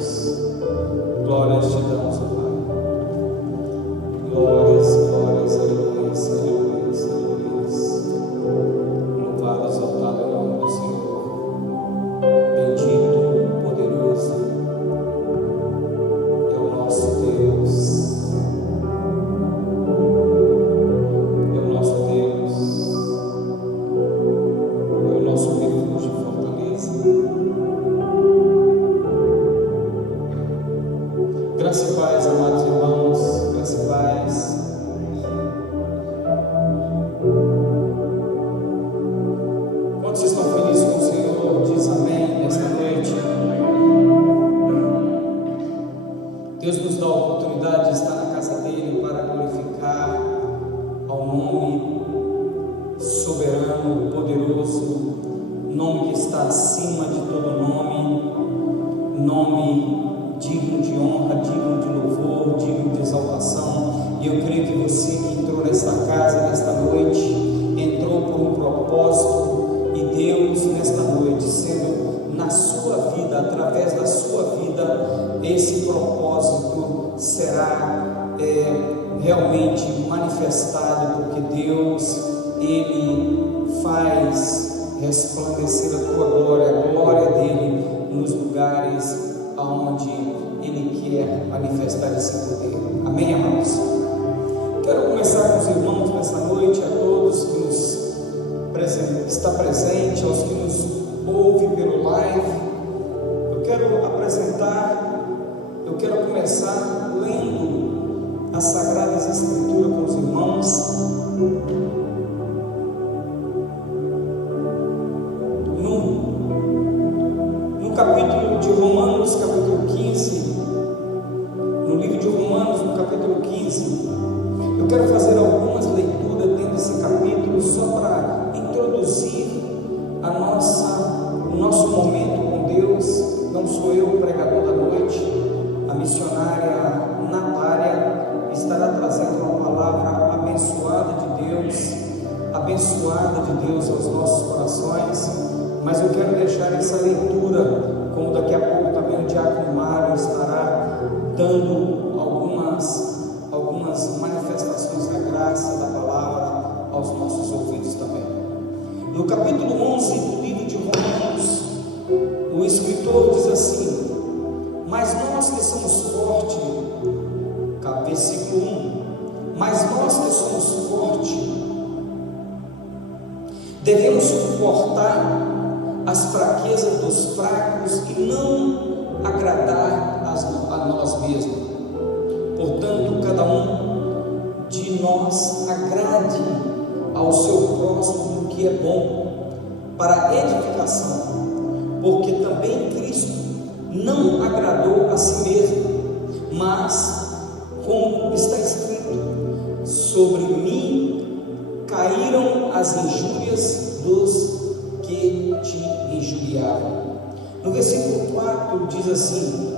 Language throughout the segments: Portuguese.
Deus. Glórias te damos, ó Pai. Glórias, glórias, aleluias, aleluias, aleluias. Louvado, exaltado é o nome do Senhor. Bendito, poderoso é o nosso Deus. É o nosso Deus. É o nosso refúgio e fortaleza. Graça e paz, amados irmãos, graça e paz. Quantos estão felizes com o Senhor? Diz amém nesta noite. Deus nos dá a oportunidade de estar na casa dele para glorificar ao nome soberano, poderoso, nome que está acima de todo nome, nome digno de honra, digno de louvor, digno de exaltação. E eu creio que você que entrou nesta casa, nesta noite, entrou por um propósito, e Deus nesta noite, sendo na sua vida, através da sua vida, esse propósito será realmente manifestado, porque Deus, Ele faz resplandecer a tua glória, a glória dele nos lugares aonde Ele quer manifestar esse poder. Amém, amados? Quero começar com os irmãos nessa noite, a todos que está presente, aos que nos ouvem pelo live. Eu quero começar lendo as Sagradas Escrituras com os irmãos. No capítulo de Romanos, capítulo 15, no livro de Romanos, no capítulo 15, eu quero fazer algumas leituras dentro desse capítulo, só para introduzir o nosso momento com Deus. Não sou eu o pregador da noite, a missionária Natália estará trazendo uma palavra abençoada de Deus aos nossos corações, mas eu quero deixar essa leitura, como daqui a pouco também o diácono Mário estará dando algumas manifestações da graça da palavra aos nossos ouvidos também. No capítulo 11 do livro de Romanos, o escritor diz assim: mas nós que somos fortes, versículo 1, mas nós que somos fortes, devemos suportar as fraquezas dos fracos e não agradar a nós mesmos. Portanto, cada um de nós agrade ao seu próximo o que é bom, para a edificação, porque também Cristo não agradou a si mesmo, mas, como está escrito, sobre mim caíram as injúrias dos que te injuriaram. No versículo 4 diz assim: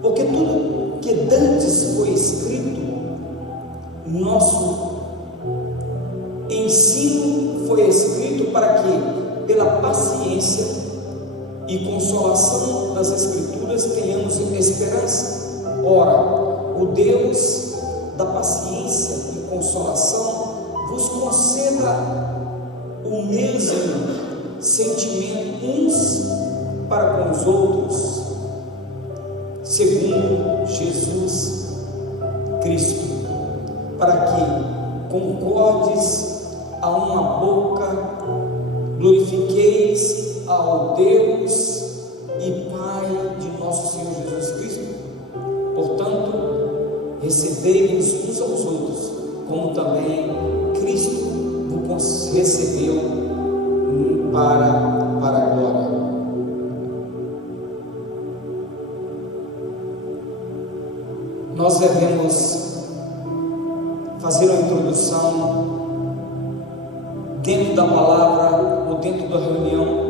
porque tudo que dantes foi escrito, nosso ensino foi escrito para que, pela paciência e consolação das Escrituras, tenhamos esperança. Ora, o Deus da paciência e consolação vos conceda o mesmo sentimento uns para com os outros, segundo Jesus Cristo, para que concordes a uma boca, glorifiqueis ao Deus e Pai de nosso Senhor Jesus Cristo. Portanto, recebei-vos uns aos outros, como também Cristo vos recebeu para a glória. Nós devemos fazer uma introdução dentro da palavra ou dentro da reunião,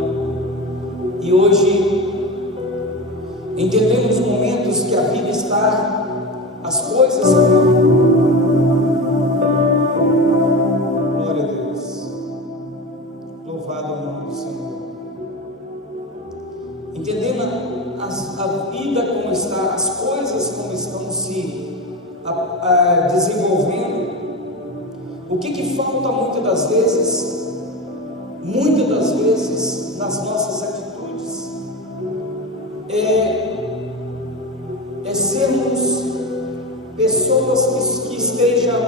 e hoje entendemos momentos que a vida está, as coisas, glória a Deus, louvado é o nome do Senhor. Entendendo a vida como está, as coisas como estão se desenvolvendo, o que falta muitas das vezes nas nossas atitudes é sermos pessoas que estejam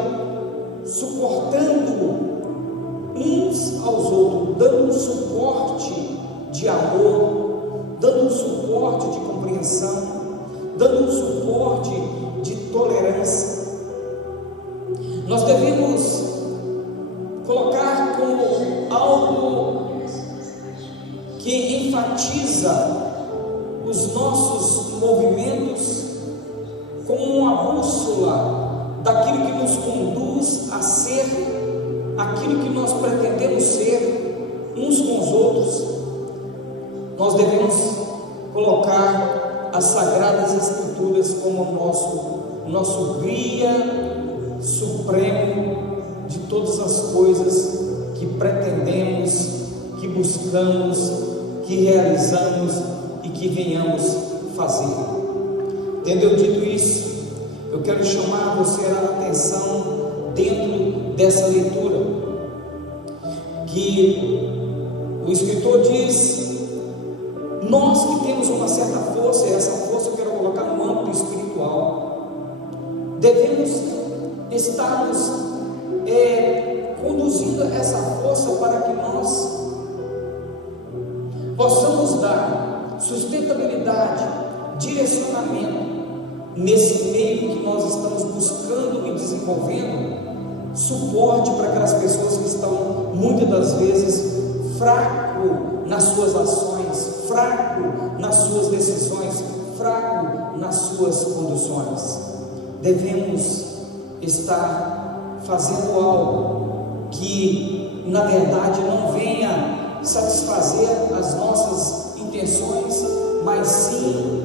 suportando uns aos outros, dando um suporte de amor, dando um suporte de compreensão, dando um suporte de tolerância. Nós devemos colocar como algo que enfatiza os nossos movimentos como uma bússola daquilo que nos conduz a ser aquilo que nós pretendemos ser uns com os outros. Nós devemos colocar as Sagradas Escrituras como nosso guia supremo de todas as coisas que pretendemos, que buscamos, que realizamos e que venhamos fazer. Tendo eu dito isso, eu quero chamar você a atenção dentro dessa leitura, que o escritor diz: nós que temos uma certa força, e essa força eu quero colocar no âmbito espiritual, devemos estarmos conduzindo essa força para que nós possamos dar sustentabilidade, direcionamento nesse meio que nós estamos buscando e desenvolvendo, suporte para aquelas pessoas que estão muitas das vezes fraco nas suas ações, fraco nas suas decisões, fraco nas suas conduções. Devemos estar fazendo algo que na verdade não venha satisfazer as nossas intenções, mas sim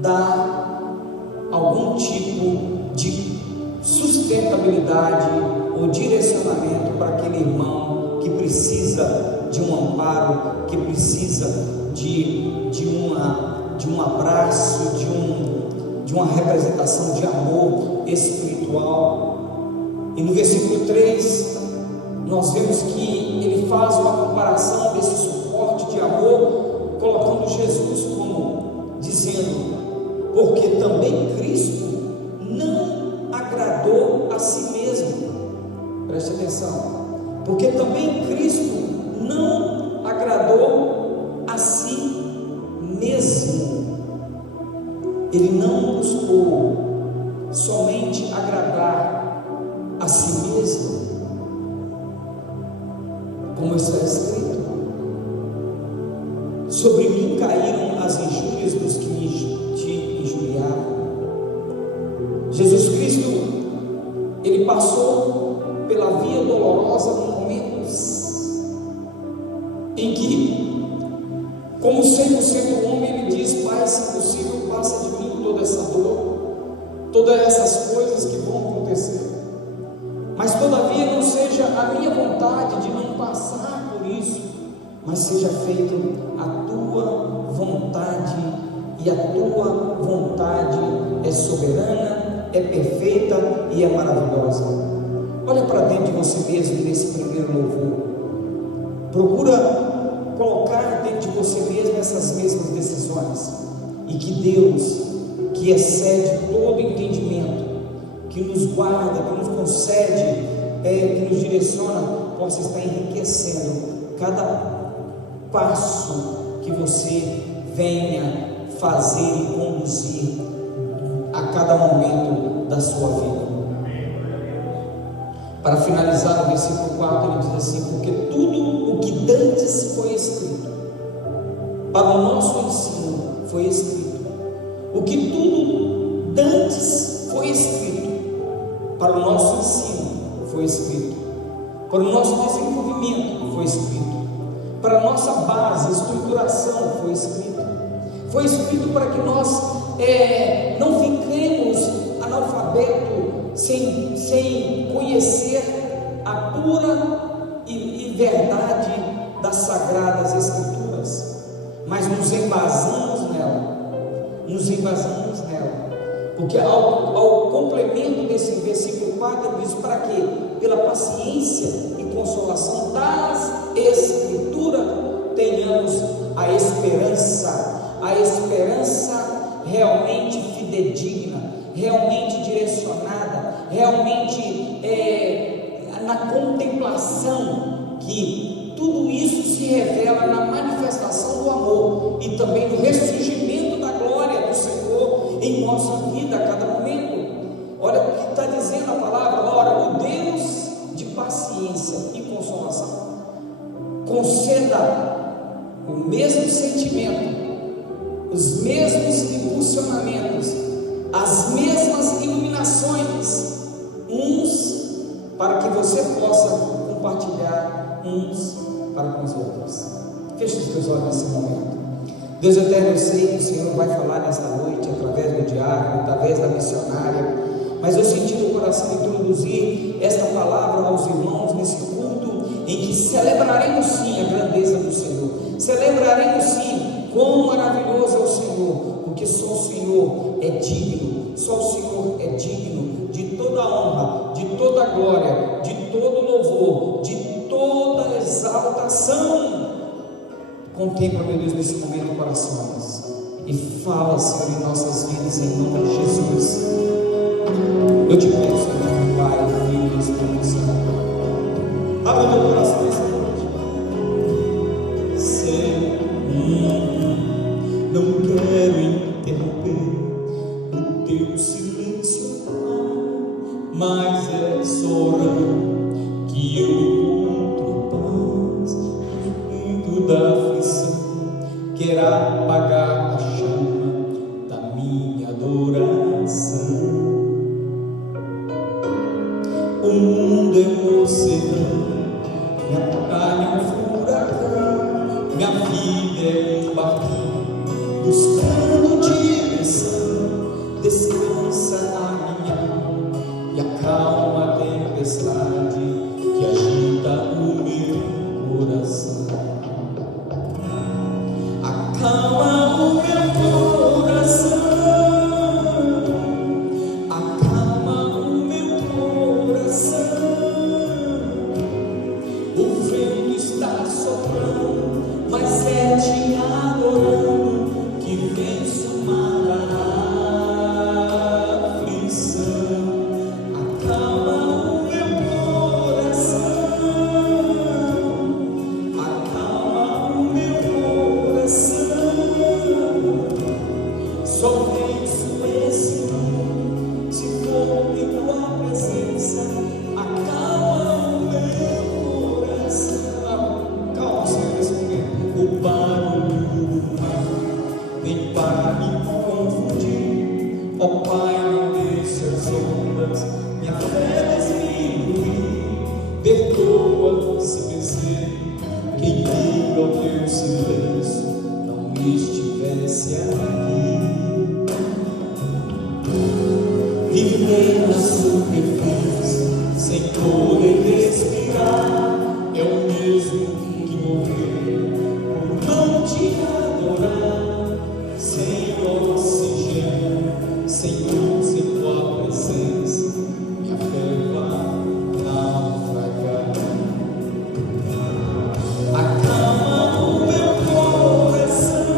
dar algum tipo de sustentabilidade ou direcionamento para aquele irmão que precisa de um amparo, que precisa de um abraço, de uma representação de amor espiritual. E no versículo 3 nós vemos que ele faz uma comparação desse suporte de amor, colocando Jesus como dizendo: porque também Cristo não agradou a si mesmo. Preste atenção. Porque também Cristo não agradou a si mesmo. Ele não buscou somente agradar a si mesmo, como está escrito: sobre mim caíram as injúrias dos que te injuriaram. Jesus Cristo, ele passou pela via dolorosa em momentos em que, como 100% homem, ele diz: Pai, se possível, passa de mim toda essa dor, todas essas coisas que vão acontecer, mas todavia não seja a minha vontade de não passar por isso, mas seja feita a tua vontade. E a tua vontade é soberana, é perfeita e é maravilhosa. Olha para dentro de você mesmo nesse primeiro louvor. Procura colocar dentro de você mesmo essas mesmas decisões, e que Deus, que excede todo entendimento, que nos guarda, que nos concede, que nos direciona, possa estar enriquecendo cada passo que você venha fazer e conduzir a cada momento da sua vida. Para finalizar, o versículo 4 ele diz assim: porque tudo o que dantes foi escrito para o nosso ensino foi escrito. O que tudo dantes foi escrito para o nosso ensino foi escrito, para o nosso desenvolvimento foi escrito, para a nossa base, estruturação foi escrito. Foi escrito para que nós não fiquemos analfabetos sem conhecer a pura e verdade das Sagradas Escrituras, mas nos embasamos embasamos nela, porque ao complemento desse versículo 4 diz: para quê? Pela paciência e consolação das Escrituras tenhamos a esperança realmente fidedigna, realmente direcionada, realmente na contemplação, que tudo isso se revela na manifestação do amor e também no ressurgimento da glória do Senhor em nossa vida a cada momento. Olha o que está dizendo a palavra. Ora, o Deus de paciência e consolação conceda o mesmo sentimento, os mesmos impulsionamentos, as mesmas iluminações, uns para que você possa compartilhar uns para com os outros. Feche os teus olhos nesse momento. Deus eterno, eu sei que o Senhor vai falar nesta noite através do diácono, através da missionária, mas eu senti no coração introduzir esta palavra aos irmãos nesse culto em que celebraremos sim a grandeza do Senhor, celebraremos sim quão maravilhoso é o Senhor, porque só o Senhor é digno, só o Senhor é digno de toda honra, de toda glória, de todo louvor, de toda exaltação. Contempla, meu Deus, nesse momento corações e fala, Senhor, em nossas vidas, em nome de Jesus. Eu te peço, Senhor, Pai, Filho e Espírito Santo, abra o teu coração nessa noite. Senhor, não quero interromper o teu silêncio, mas é só orando que eu encontro paz no meio da aflição. Quero apagar a chama da minha adoração. O mundo é um oceano, minha praia é um furacão, minha vida é um barquinho buscando direção. Descansa na minha mão e acalma a tempestade que agita o meu coração. Acalma o meu coração, acalma o meu coração. O vento está soprando, mas é te adorando que venço o mar da aflição. Acalma o meu coração, acalma o meu coração. Só venço esse mundo se for em tua presença. Acalma o meu coração. Calma, Senhor, nesse momento. O barulho do mar vem para me confundir. Ó Pai, não deixe as ondas minha fé diminuir. Perdoa se pensei que em meio ao teu silêncio não estivesse aqui. Viver na superfície sem poder respirar é o mesmo que morrer por não te adorar. Sem oxigênio, sem luz, sem tua presença, minha fé vai naufragar. Acalma o meu coração,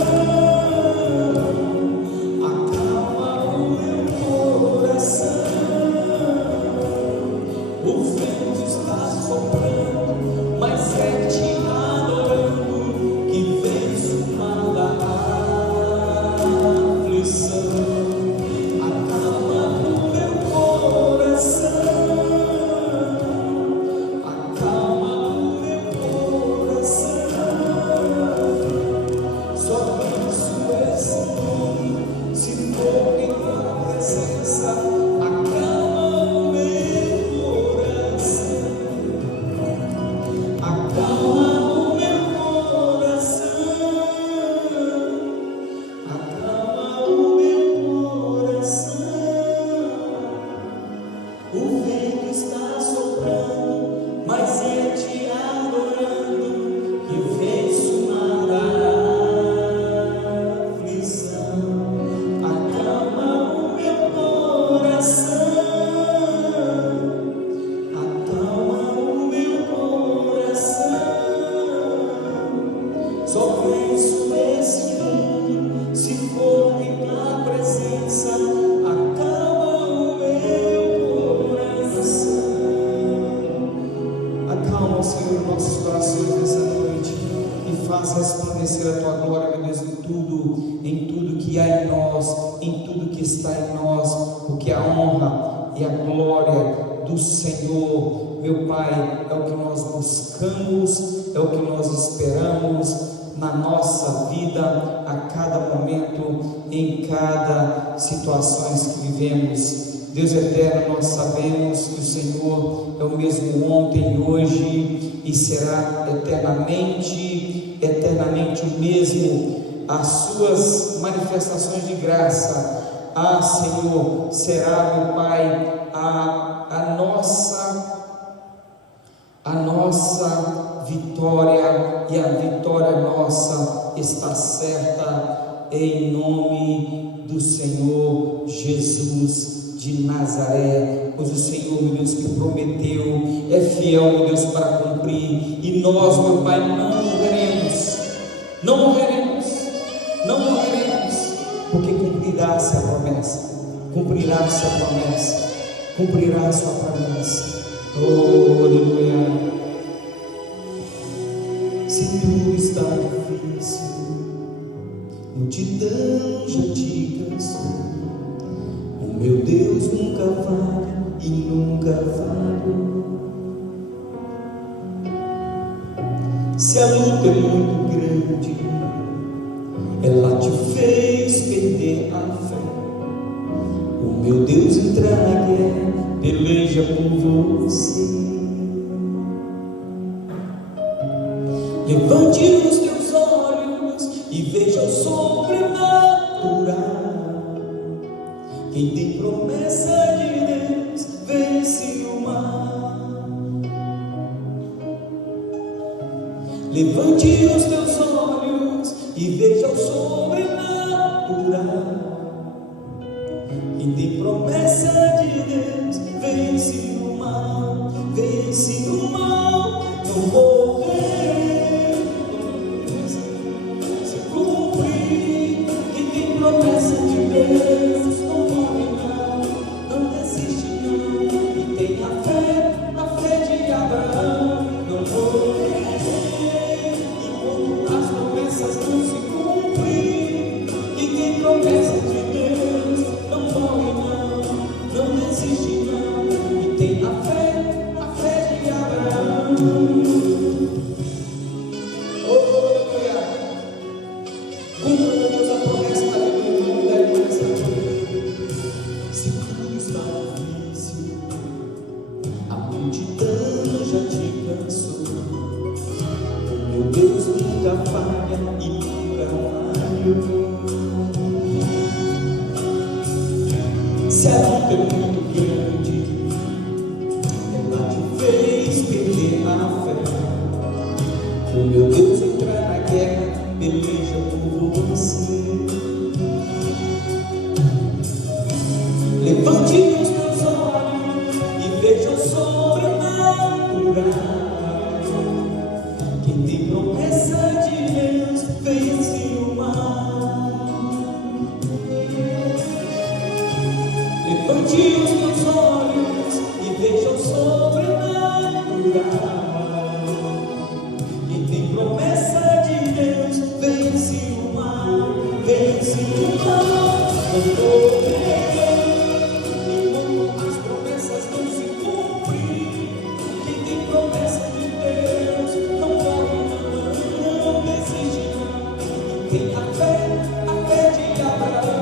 acalma o meu coração. O vento confiar em nós, em tudo que está em nós, porque a honra e a glória do Senhor, meu Pai, é o que nós buscamos, é o que nós esperamos na nossa vida, a cada momento, em cada situação que vivemos. Deus eterno, nós sabemos que o Senhor é o mesmo ontem, hoje e será eternamente o mesmo. As suas manifestações de graça, Senhor, será, meu Pai, a nossa vitória, e a vitória nossa está certa em nome do Senhor Jesus de Nazaré, pois o Senhor, meu Deus, que prometeu, é fiel, meu Deus, para cumprir, e nós, meu Pai, não morreremos, porque cumprirá a sua promessa, cumprirá a sua promessa. Oh, aleluia. Se tudo está difícil, multidão já te cansou, o meu Deus nunca falha e nunca falhou. Se a luta é muito grande, ela te fez perder a fé, o meu Deus entra na guerra, peleja por você. Levante os teus olhos e veja o sobrenatural. Quem tem promessa de Deus vence o mal. Levante os teus olhos e veja o sobrenatural. Quem tem promessa de Deus vence o mal, vence o mal. Não morrer, se cumprir. Quem tem promessa de Deus não morre não desiste não, e tem a fé de Abraão. Não morrer enquanto as promessas não se cumprem. Quem tem promessa de Deus não morre não desiste não, e tem a fé de Abraão. Se a luta é muito grande, ela te fez perder a fé, o meu Deus entra na guerra, peleja por você. Levante os teus olhos e veja o sobrenatural. Quem tem promessa de Deus vence o mal. Levante os teus olhos e veja o sobrenatural. Quem tem promessa de Deus vence o mal, vence o mal. Enquanto as promessas não se cumprem, quem tem promessa de Deus não morre não desiste não, e tem a fé de Abraão.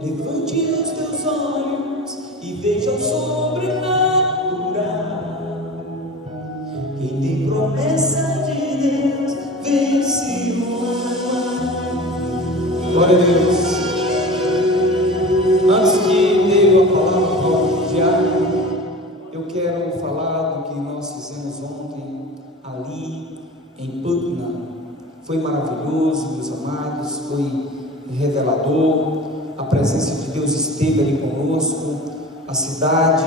Levante os teus olhos e veja o sobrenatural. Quem tem promessa de Deus vence o mal. Glória a Deus. Antes de ter a palavra para o diário, eu quero falar do que nós fizemos ontem ali em Putnam. Foi maravilhoso, meus amados, foi revelador. A presença de Deus esteve ali conosco. A cidade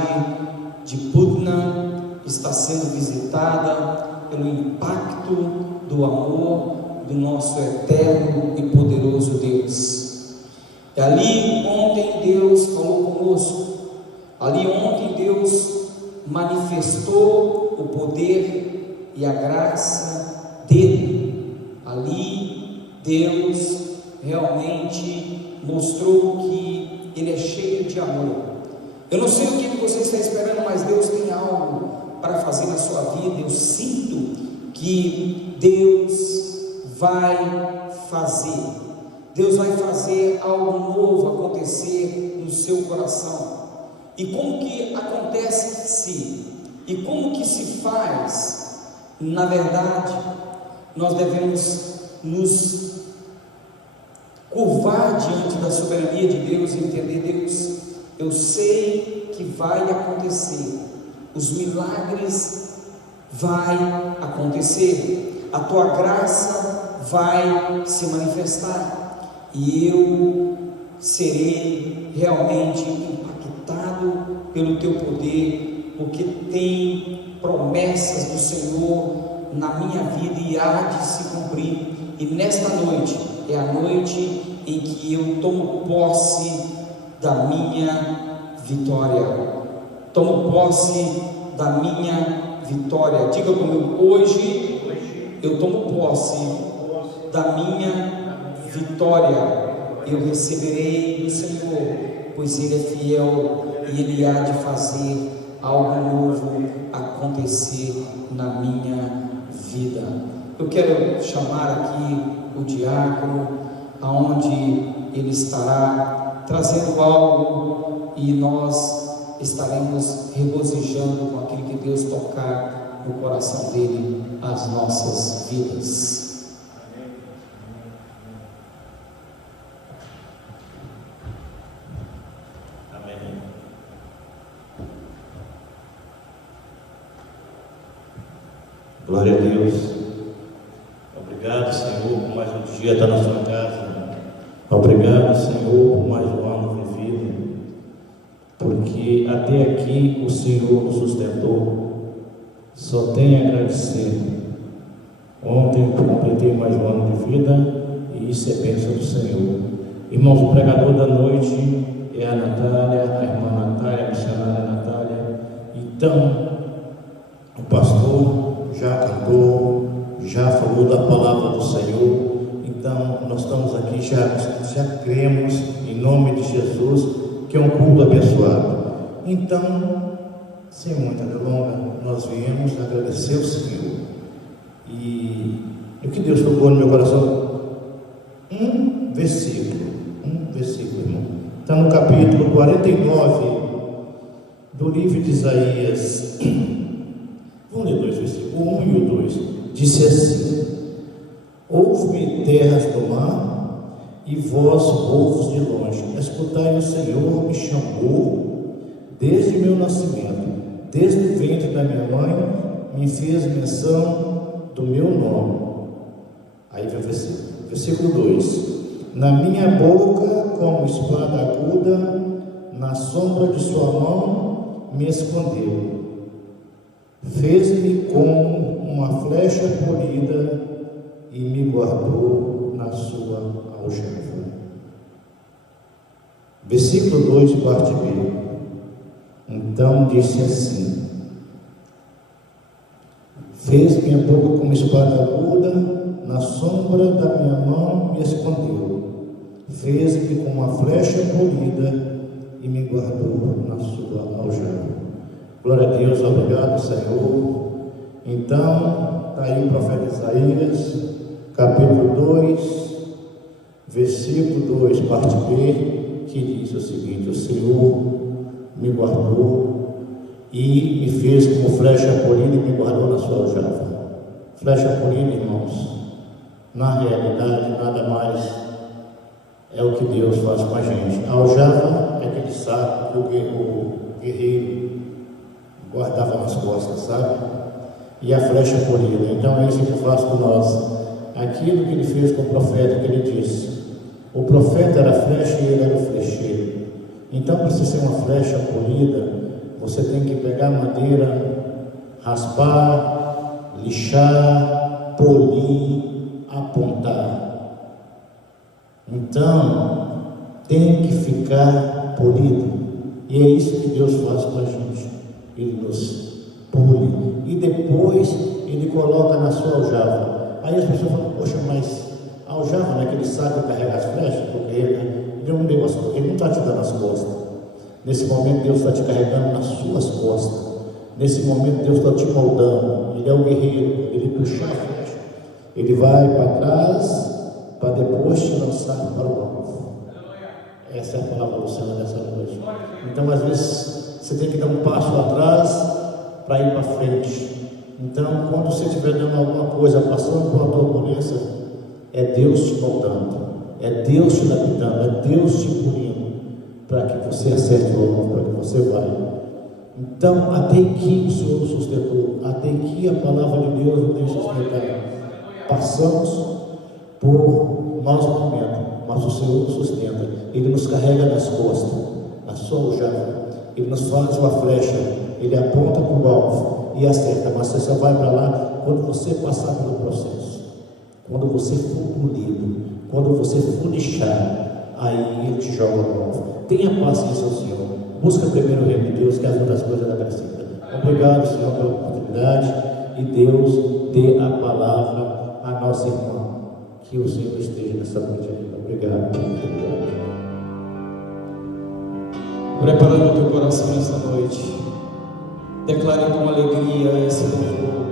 de Putnam está sendo visitada pelo impacto do amor do nosso eterno e poderoso Deus. E ali ontem Deus falou conosco, ali ontem Deus manifestou o poder e a graça dele. Ali Deus realmente mostrou que Ele é cheio de amor. Eu não sei o que você está esperando, mas Deus tem algo para fazer na sua vida. Eu sinto que Deus vai fazer. Deus vai fazer algo novo acontecer no seu coração. E como que acontece e como que se faz? Na verdade, nós devemos nos curvar diante da soberania de Deus e entender: Deus, eu sei que vai acontecer, os milagres vai acontecer, a tua graça vai se manifestar, e eu serei realmente impactado pelo teu poder, porque tem promessas do Senhor na minha vida e há de se cumprir. E nesta noite é a noite em que eu tomo posse da minha vitória. Tomo posse da minha vitória. Diga comigo: hoje eu tomo posse da minha vitória. Eu receberei do Senhor, pois Ele é fiel e Ele há de fazer algo novo acontecer na minha vida. Eu quero chamar aqui o diácono, aonde ele estará trazendo algo e nós estaremos regozijando com aquilo que Deus tocar no coração dele, as nossas vidas. Glória a Deus. Obrigado, Senhor, por mais um dia estar na sua casa. Obrigado, Senhor, por mais um ano vivido, porque até aqui o Senhor nos sustentou. Só tenho a agradecer. Ontem eu completei mais um ano de vida e isso é bênção do Senhor. Irmãos, o pregador da noite é a Natália, a irmã Natália, a missionária Natália. Então, o pastor já cantou, já falou da palavra do Senhor. Então nós estamos aqui, já cremos em nome de Jesus que é um culto abençoado. Então, sem muita delonga, nós viemos agradecer ao Senhor. E o que Deus tocou no meu coração? Um versículo, irmão. Está no capítulo 49 do livro de Isaías. Vamos ler dois versículos, o 1 e o 2. Disse assim: ouve terras do mar e vós, povos de longe, escutai, o Senhor me chamou desde meu nascimento, desde o ventre da minha mãe me fez menção do meu nome. Aí vem o versículo 2: na minha boca como espada aguda, na sombra de sua mão me escondeu. Fez-me como uma flecha polida e me guardou na sua aljava. Versículo 2, parte B. Então disse assim: fez minha boca como espada aguda, na sombra da minha mão me escondeu. Fez-me como uma flecha polida e me guardou na sua aljava. Glória a Deus, obrigado, Senhor. Então, está aí o profeta Isaías, capítulo 2, versículo 2, parte B, que diz o seguinte: o Senhor me guardou e me fez como flecha polida e me guardou na sua aljava. Flecha polida, irmãos, na realidade, nada mais é o que Deus faz com a gente. A aljava é aquele saco que o guerreiro guardava nas costas, sabe? E a flecha polida. Então é isso que faz com nós. Aquilo que ele fez com o profeta, que ele disse: o profeta era a flecha e ele era o flecheiro. Então, para você ser uma flecha polida, você tem que pegar madeira, raspar, lixar, polir, apontar. Então, tem que ficar polido. E é isso que Deus faz com a gente. Ele nos pule. E depois Ele coloca na sua aljava. Aí as pessoas falam, poxa, mas a aljava não é aquele saco que carrega as flechas? Porque ele não está te dando as costas. Nesse momento Deus está te carregando nas suas costas. Nesse momento Deus está te moldando. Ele é o guerreiro, Ele puxa a flecha. Ele vai para trás, para depois te lançar para o alvo. Essa é a palavra do Senhor nessa noite. Então às vezes você tem que dar um passo atrás para ir para frente. Então quando você estiver dando alguma coisa, passando por uma turbulência, é Deus te moldando, é Deus te lapidando, é Deus te polindo, para que você acerte o alvo, para que você vai. Então, até aqui o Senhor nos sustentou, até aqui a palavra de Deus nos tem sustentado. Passamos por maus momentos, mas o Senhor nos sustenta. Ele nos carrega nas costas, na sua aljava. Ele nos faz uma flecha, Ele aponta para o alvo e acerta, mas você só vai para lá quando você passar pelo processo. Quando você for polido, quando você for lixar, aí Ele te joga no alvo. Tenha paciência ao Senhor. Busca primeiro o reino de Deus, que as outras coisas acrescentam. Obrigado, Senhor, pela oportunidade. E Deus dê a palavra à nossa irmã. Que o Senhor esteja nessa noite ainda. Obrigado. Preparando o teu coração nessa noite. Declare com alegria esse louvor.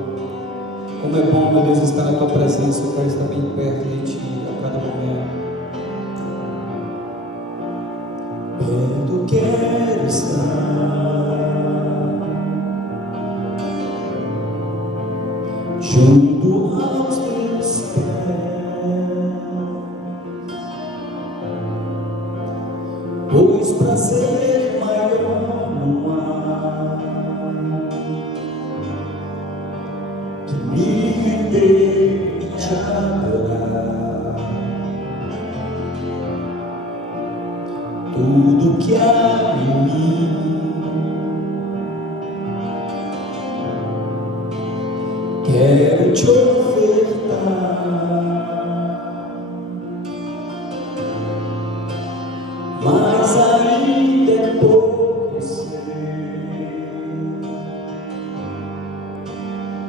Como é bom, meu Deus, estar na tua presença. Eu quero estar bem perto de ti a cada momento. Perto quero estar, junto aos teus pés, pois prazer maior não há que me render e te adorar. Tudo que há em mim quero te ofertar, mas ainda é pouco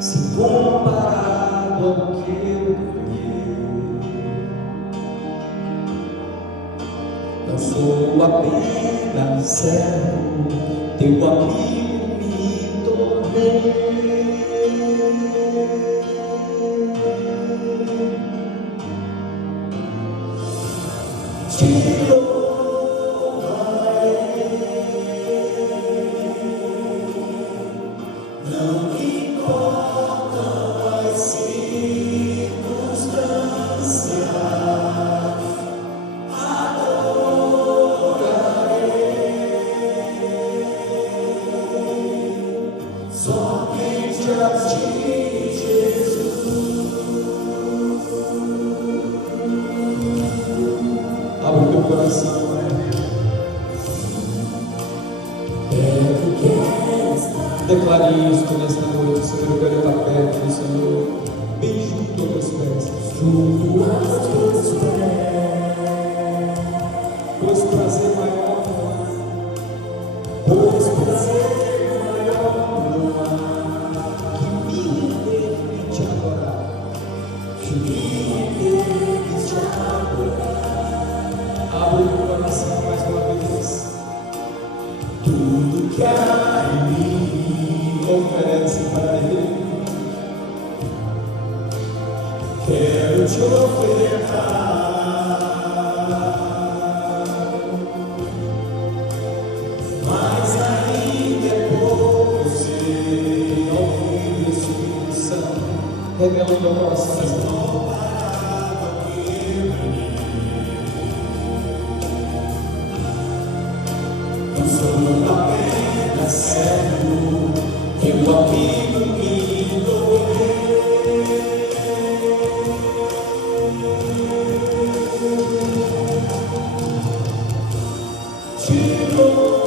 se comparado ao que eu ganhei. Não sou apenas servo, teu amigo me tornei. Te louvarei, não importam as circunstâncias. Declare isso nesta noite, Senhor. Eu quero estar perto do Senhor, bem junto aos teus pés, junto aos teus pés, pois prazer maior não há, pois prazer maior não há que me render e te adorar, que me render e te adorar. Abre o teu coração mais uma vez. Tudo que há em mim oferece para Ele. Quero te ofertar, mas ainda é pouco se ouvir o Espírito Santo. Revela o teu coração nessa noite. Não sou apenas servo, teu amigo me tornei. Te louvarei,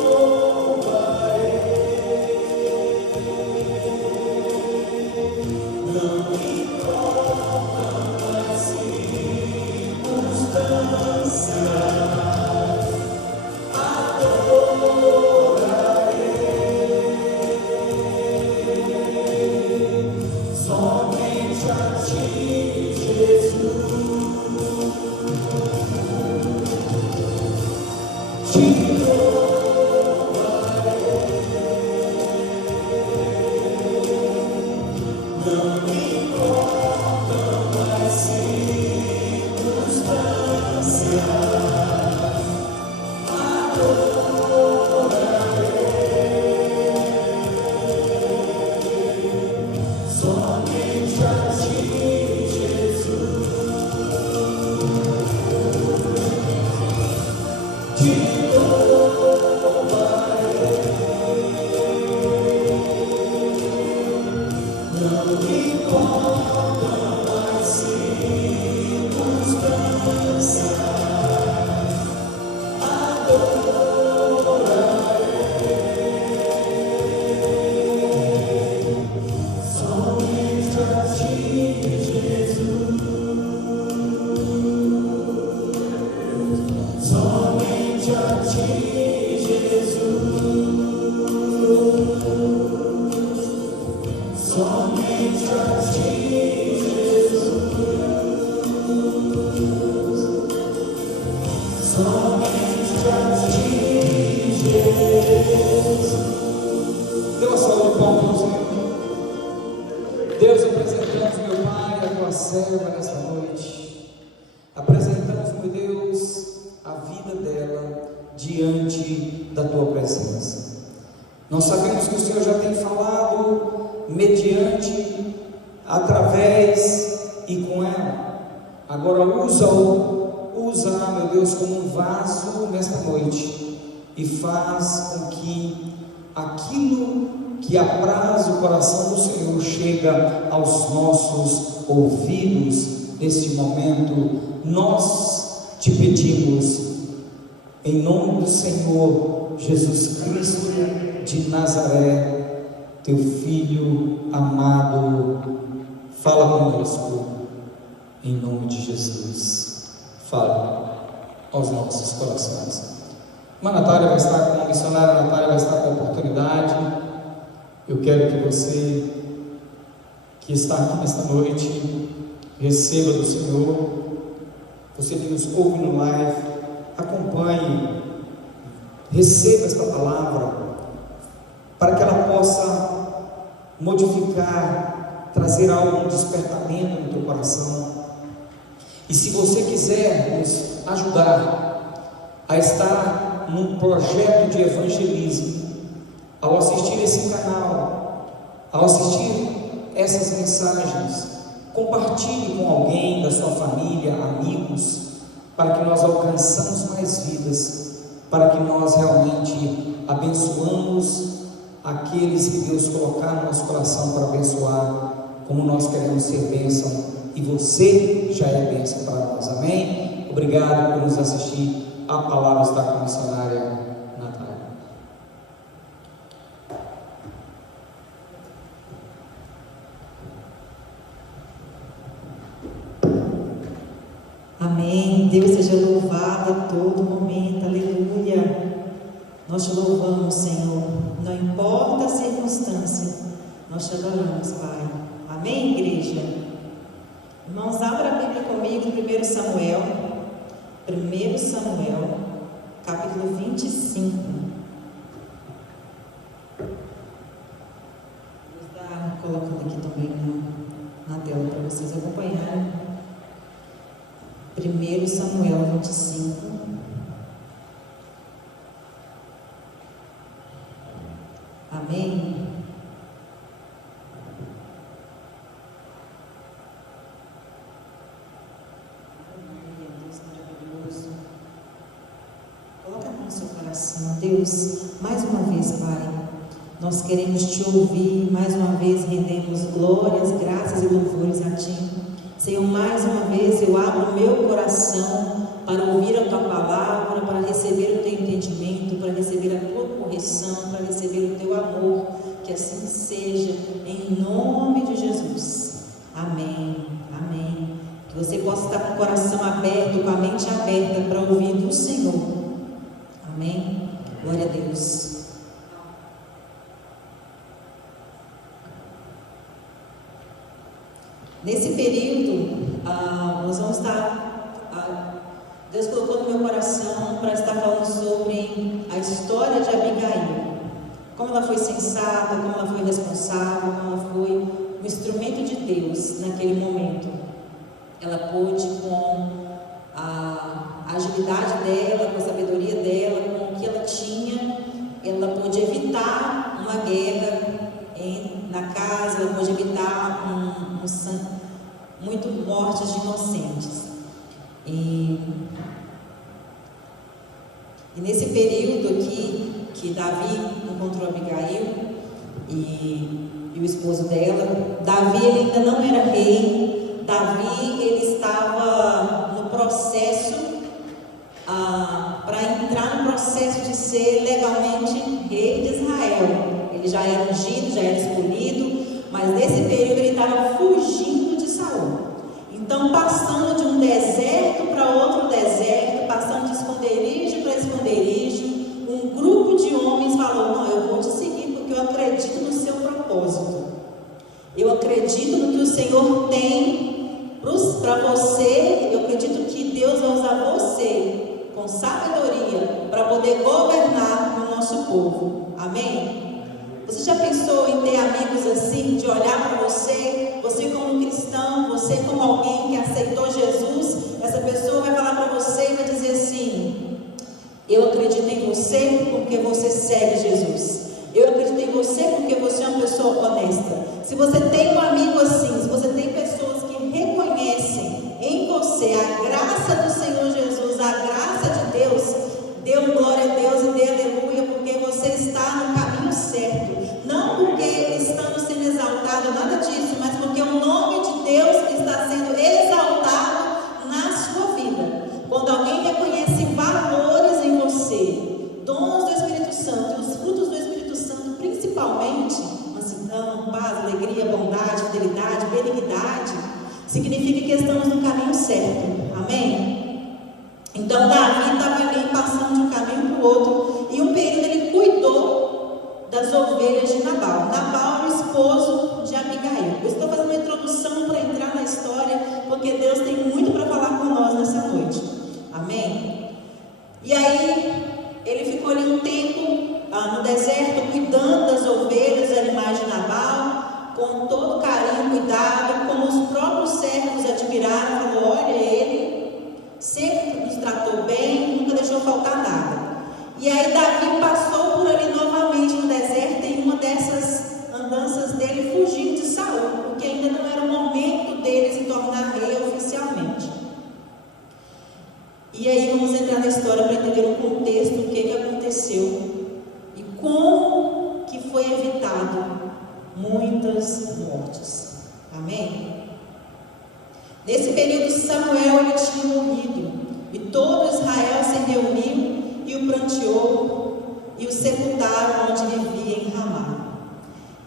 não importa as Dê uma salva de palmas ao Senhor. Deus, apresentamos, meu Pai, a tua serva nesta noite. Apresentamos, meu Deus, a vida dela diante da tua presença. Nós sabemos que o Senhor já tem falado mediante, através e com ela. Agora usa, meu Deus, como um vaso nesta noite e faz com que aquilo que apraz o coração do Senhor chega aos nossos ouvidos neste momento. Nós te pedimos, em nome do Senhor Jesus Cristo de Nazaré, teu Filho amado, fala conosco, em nome de Jesus. Fala aos nossos corações. Irmã Natália vai estar com a missionária, Natália vai estar com a oportunidade. Eu quero que você, que está aqui nesta noite, receba do Senhor. Você que nos ouve no live, acompanhe, receba esta palavra, para que ela possa modificar, trazer algo, um despertamento no teu coração. E se você quiser nos ajudar a estar num projeto de evangelismo, ao assistir esse canal, ao assistir essas mensagens, compartilhe com alguém da sua família, amigos, para que nós alcançamos mais vidas, para que nós realmente abençoamos aqueles que Deus colocar no nosso coração para abençoar, como nós queremos ser bênção, e você já é bênção para nós. Amém? Obrigado por nos assistir. A palavra está com a missionária Natália. Amém. Deus seja louvado a todo momento. Aleluia. Nós te louvamos, Senhor. Não importa a circunstância, nós te adoramos, Pai. Amém, igreja? Irmãos, abra a Bíblia comigo, 1 Samuel, capítulo 25. Vou estar colocando aqui também na tela para vocês acompanharem. 1 Samuel 25. Amém? Deus, mais uma vez, Pai, nós queremos te ouvir, mais uma vez rendemos glórias, graças e louvores a ti. Senhor, mais uma vez eu abro o meu coração para ouvir a tua palavra, para receber o teu entendimento, para receber a tua correção, para receber o teu amor, que assim seja, em nome de Jesus. Amém, amém. Que você possa estar com o coração aberto, com a mente aberta para ouvir do Senhor. Amém. Glória a Deus. Nesse período, nós vamos estar, Deus colocou no meu coração para estar falando sobre a história de Abigail. Como ela foi sensata, como ela foi responsável, como ela foi um instrumento de Deus naquele momento. Ela pôde, com a agilidade dela, com a sabedoria dela, com o que ela tinha, ela pôde evitar uma guerra na casa, ela pôde evitar muito mortes de inocentes. E nesse período aqui, que Davi encontrou Abigail e o esposo dela, Davi ele ainda não era rei. Davi ele estava no processo para entrar no processo de ser legalmente rei de Israel. Ele já era ungido, já era escolhido, mas nesse período ele estava fugindo de Saul. Então, passando de um deserto para outro deserto, passando de esconderijo para esconderijo, um grupo de homens falou: não, eu vou te seguir porque eu acredito no seu propósito. Eu acredito no que o Senhor tem para você, eu acredito sabedoria para poder governar o nosso povo. Amém? Você já pensou em ter amigos assim, de olhar para você como um cristão, você como alguém que aceitou Jesus, essa pessoa vai falar para você e vai dizer assim: eu acredito em você porque você segue Jesus. Eu acredito em você porque você é uma pessoa honesta. Se você tem um amigo assim, se você tem pessoas que reconhecem em você a graça do Senhor Jesus, a graça de Deus, dê um glória a Deus e dê aleluia, porque você está no caminho certo. Não porque estamos sendo exaltados, nada disso, mas porque o nome de Deus está sendo exaltado na sua vida. Quando alguém reconhece valores em você, dons do Espírito Santo e os frutos do Espírito Santo, principalmente mansidão, paz, alegria, bondade, fidelidade, benignidade, significa que estamos no caminho certo. Amém? Então Davi estava ali passando de um caminho para o outro, e um período ele cuidou das ovelhas de Nabal. Nabal era o esposo de Abigail. Eu estou fazendo uma introdução para entrar na história, porque Deus tem muito para falar com nós nessa noite. Amém? E aí ele ficou ali um tempo no deserto, cuidando das ovelhas, dos animais de Nabal, com todo carinho, cuidado, como os próprios servos admiraram, falou: olha, ele sempre nos tratou bem, nunca deixou faltar nada. E aí Davi passou por ali novamente no deserto, em uma dessas andanças dele, fugindo de Saul, porque ainda não era o momento dele se tornar rei oficialmente. E aí vamos entrar na história para entender o contexto, o que aconteceu e como que foi evitado muitas mortes. Amém? Nesse período Samuel ele tinha morrido, e todo Israel se reuniu e o pranteou e o sepultaram onde vivia em Ramá.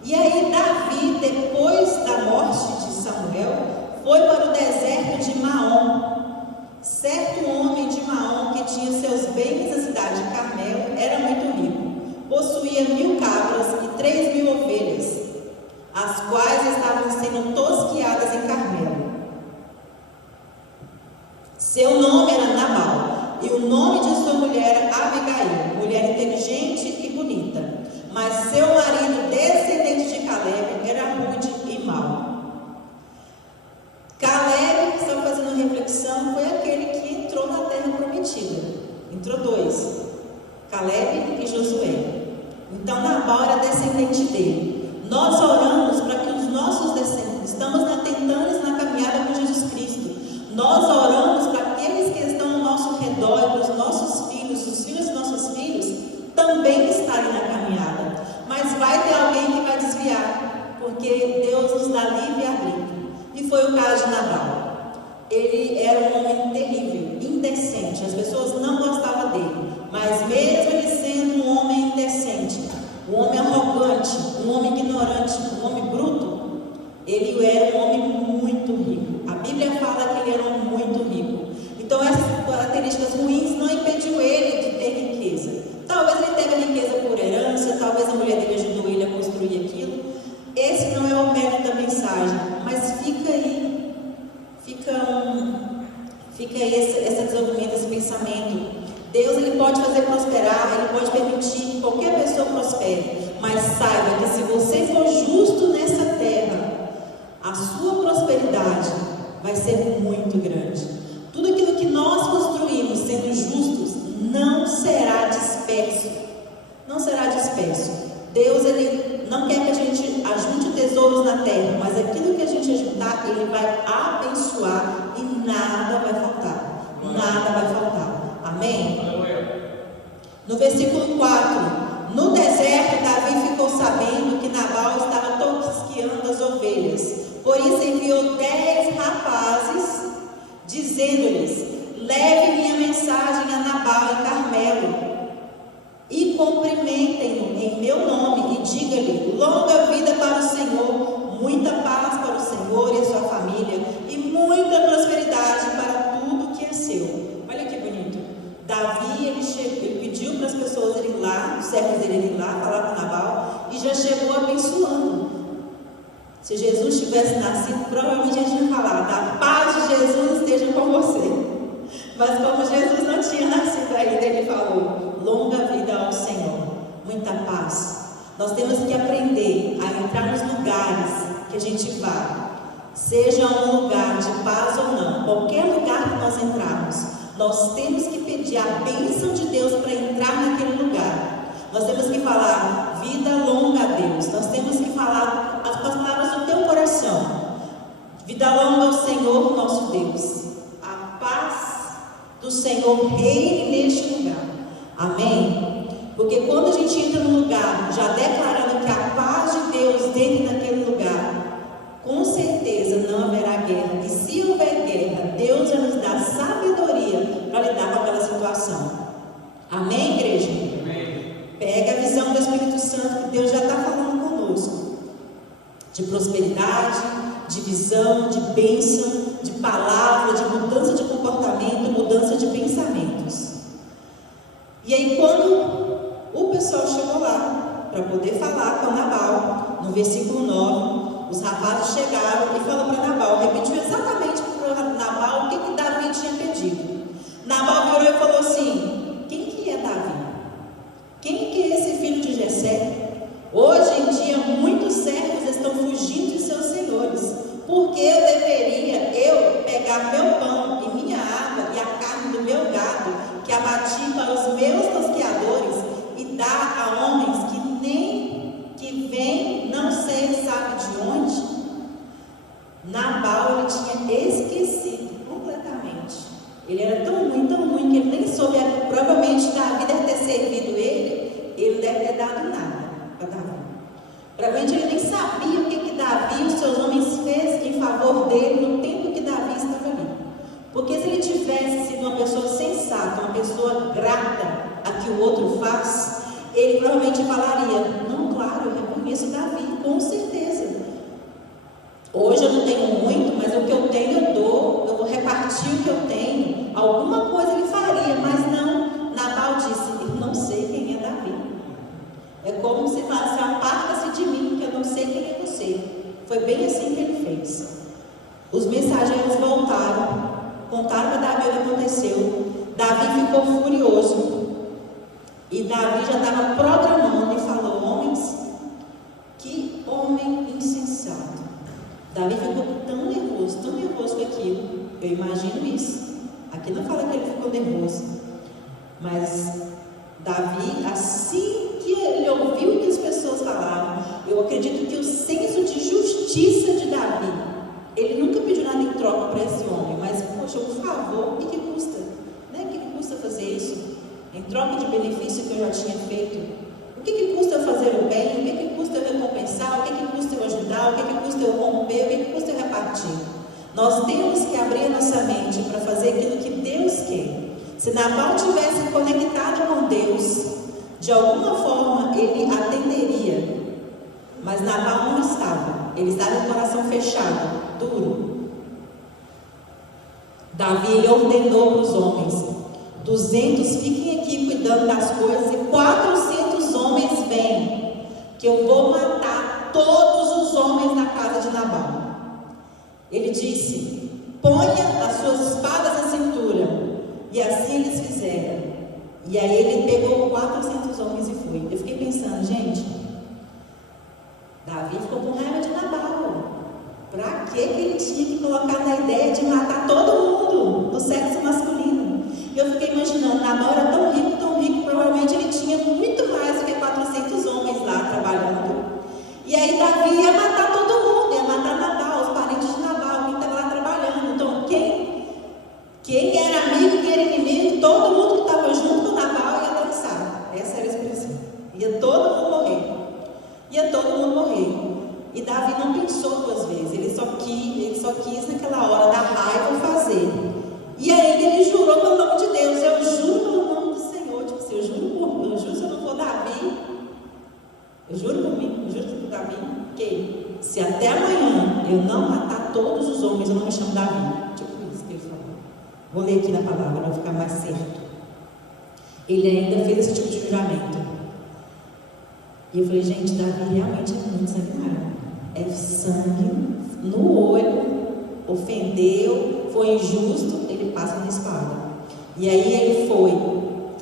E aí Davi, depois da morte de Samuel, foi para o deserto de Maom. Certo homem de Maom, que tinha seus bens na cidade de Carmel, era muito rico. Possuía 1000 cabras e 3000 ovelhas, as quais estavam sendo tosquiadas em Carmelo. Seu nome era Nabal, e o nome de sua mulher era Abigail, mulher inteligente e bonita. Mas seu marido, descendente de Caleb, era rude e mau. Caleb, que estava fazendo reflexão, foi aquele que entrou na terra prometida. Entrou 2, Caleb e Josué. Então Nabal era descendente dele. Nós oramos para que os nossos descendentes, estamos tentando na caminhada com Jesus Cristo. Nós oramos para aqueles que estão ao nosso redor, para os nossos filhos, os filhos dos nossos filhos, também estarem na caminhada. Mas vai ter alguém que vai desviar, porque Deus nos dá livre-arbítrio. E foi o caso de Nabal. Ele era um homem terrível, indecente. As pessoas não gostavam dele. Mas mesmo ele sendo um homem indecente, um homem arrogante, um homem ignorante, um homem bruto, ele era um homem muito rico. A Bíblia fala que ele era um homem muito rico. Então essas características ruins não impediu ele de ter riqueza. Talvez ele teve riqueza por herança, talvez a mulher dele ajudou ele a construir aquilo. Esse não é o mérito da mensagem, mas fica aí esse desenvolvimento, esse pensamento. Deus ele pode fazer prosperar, ele pode permitir que qualquer pessoa prospere, mas saiba que se você for justo nessa terra, a sua prosperidade vai ser muito grande. Tudo aquilo que nós construímos sendo justos não será disperso. Não será disperso. Deus ele não quer que a gente ajunte tesouros na terra, mas aquilo que a gente ajuntar, ele vai abençoar e nada vai faltar. Nada vai faltar. Amém? No versículo 4, no deserto Davi ficou sabendo que Nabal estava tosquiando as ovelhas. Por isso enviou 10 rapazes, dizendo-lhes: leve minha mensagem a Nabal em Carmelo e cumprimentem-no em meu nome, e diga-lhe: longa vida para o Senhor, muita paz para o Senhor e a sua família, e muita prosperidade para tudo que é seu. Olha que bonito. Davi, ele pediu para as pessoas irem lá, os servos dele irem lá, falar com Nabal, e já chegou abençoando. Se Jesus tivesse nascido, provavelmente a gente ia falar: a paz de Jesus esteja com você. Mas como Jesus não tinha tinha nascido ainda, ele falou: longa vida ao Senhor, muita paz. Nós temos que aprender a entrar nos lugares que a gente vai, seja um lugar de paz ou não, qualquer lugar que nós entrarmos, nós temos que pedir a bênção de Deus para entrar naquele lugar. Nós temos que falar vida longa a Deus. Nós temos que falar as palavras do teu coração. Vida longa ao Senhor nosso Deus. A paz do Senhor reine neste lugar. Amém? Porque quando a gente entra num lugar já declarando que a paz de Deus dentro daquele lugar, com certeza não haverá guerra. E se houver guerra, Deus já nos dá sabedoria para lidar com aquela situação. Amém, igreja? Amém. Pega a visão do Espírito Santo, que Deus já está falando conosco. De prosperidade, de visão, de bênção, de palavra, de mudança de comportamento, mudança de pensamentos. E aí quando o pessoal chegou lá para poder falar com Nabal, no versículo 9, os rapazes chegaram e falaram para Nabal, repetiu exatamente para Nabal o que Davi tinha pedido. Nabal virou e falou assim: quem que é Davi? Quem que é esse filho de Jessé? Hoje em dia muitos servos estão fugindo de seus senhores. Porque eu deveria pegar meu pão e minha água e a carne do meu gado, que abati para os meus tosqueadores, e dar a homens que vêm, não sei, sabe de onde? Nabal, ele tinha esquecido completamente. Ele era tão ruim que ele nem soube. Provavelmente Davi deve ter servido ele deve ter dado nada para Davi. Provavelmente ele nem sabia o que Davi e os seus homens fez em favor dele no tempo que Davi estava ali. Porque se ele tivesse sido uma pessoa sensata, uma pessoa grata a que o outro faz, ele provavelmente falaria: não, claro, eu reconheço Davi, com certeza. Hoje eu não tenho muito, mas o que eu tenho eu dou, eu vou repartir o que eu tenho. Alguma coisa ele faria, mas não. Nabal disse: eu não sei quem é Davi. É como se falasse: aparta-se de mim, que eu não sei quem é você. Foi bem assim que ele fez. Os mensageiros voltaram, contaram para Davi o que aconteceu. Davi ficou furioso. E Davi já estava programando e falou: homens, que homem insensato. Davi ficou tão nervoso com aquilo. Eu imagino isso. Aqui não fala que ele ficou nervoso, mas Davi, assim que ele ouviu o que as pessoas falavam, eu acredito que o senso de justiça de Davi, ele nunca pediu nada em troca para esse homem, mas, poxa, por favor, o que custa? Né? O que custa fazer isso? Em troca de benefício que eu já tinha feito? O que custa eu fazer o bem? O que custa eu recompensar? O que custa eu ajudar? O que custa eu romper? O que custa eu repartir? Nós temos que abrir a nossa mente para fazer aquilo que Deus quer. Se Nabal tivesse conectado com Deus, de alguma forma ele atenderia. Mas Nabal não estava. Ele estava com o coração fechado, duro. Davi, ele ordenou para os homens: 200 fiquem aqui cuidando das coisas, e 400 homens vêm, que eu vou matar todos os homens da casa de Nabal. Ele disse: ponha as suas espadas na cintura. E assim eles fizeram. E aí ele pegou 400 homens e foi. Eu fiquei pensando, gente, Davi ficou com raiva de Nabal. Pra que ele tinha que colocar na ideia de matar todo mundo do sexo masculino? E eu fiquei imaginando, Nabal era tão rico, provavelmente ele tinha muito mais do que 400 homens lá trabalhando. E aí Davi ia matar todo mundo, ia matar Nabal, os parentes de Nabal, quem estava lá trabalhando. Então quem era amigo, quem era inimigo, todo mundo que estava junto com Nabal ia dançar. Essa era a expressão. Ia todo mundo morrer. E Davi não pensou duas vezes. Ele só quis naquela hora da raiva fazer. E aí ele jurou pelo nome de Deus: eu juro pelo nome do Senhor. Tipo assim, eu juro se eu não for Davi. Eu juro por mim, eu juro por Davi, que se até amanhã eu não matar todos os homens, eu não me chamo Davi. Tipo isso que ele falou. Vou ler aqui na palavra, para ficar mais certo. Ele ainda fez esse tipo de juramento. E eu falei: gente, Davi realmente é muito sanguinário. É sangue no olho, ofendeu, foi injusto, ele passa na espada. E aí ele foi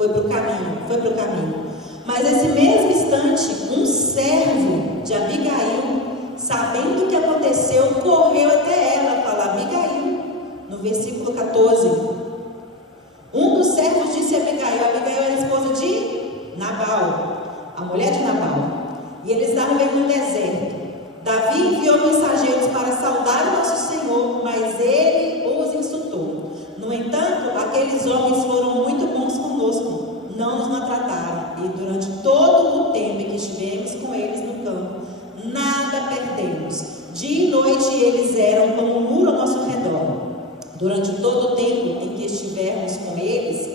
foi para o caminho. Mas nesse mesmo instante, um servo de Abigail, sabendo o que aconteceu, correu até ela, fala Abigail, no versículo 14. Um dos servos disse a Abigail era a esposa de Nabal, a mulher de Nabal, e eles estavam no deserto. Davi enviou mensageiros para saudar o nosso Senhor, mas ele os insultou. No entanto, aqueles homens foram muito bons conosco, não nos maltrataram, e durante todo o tempo em que estivemos com eles no campo, nada perdemos. Dia e noite eles eram como um muro ao nosso redor. Durante todo o tempo em que estivermos com eles,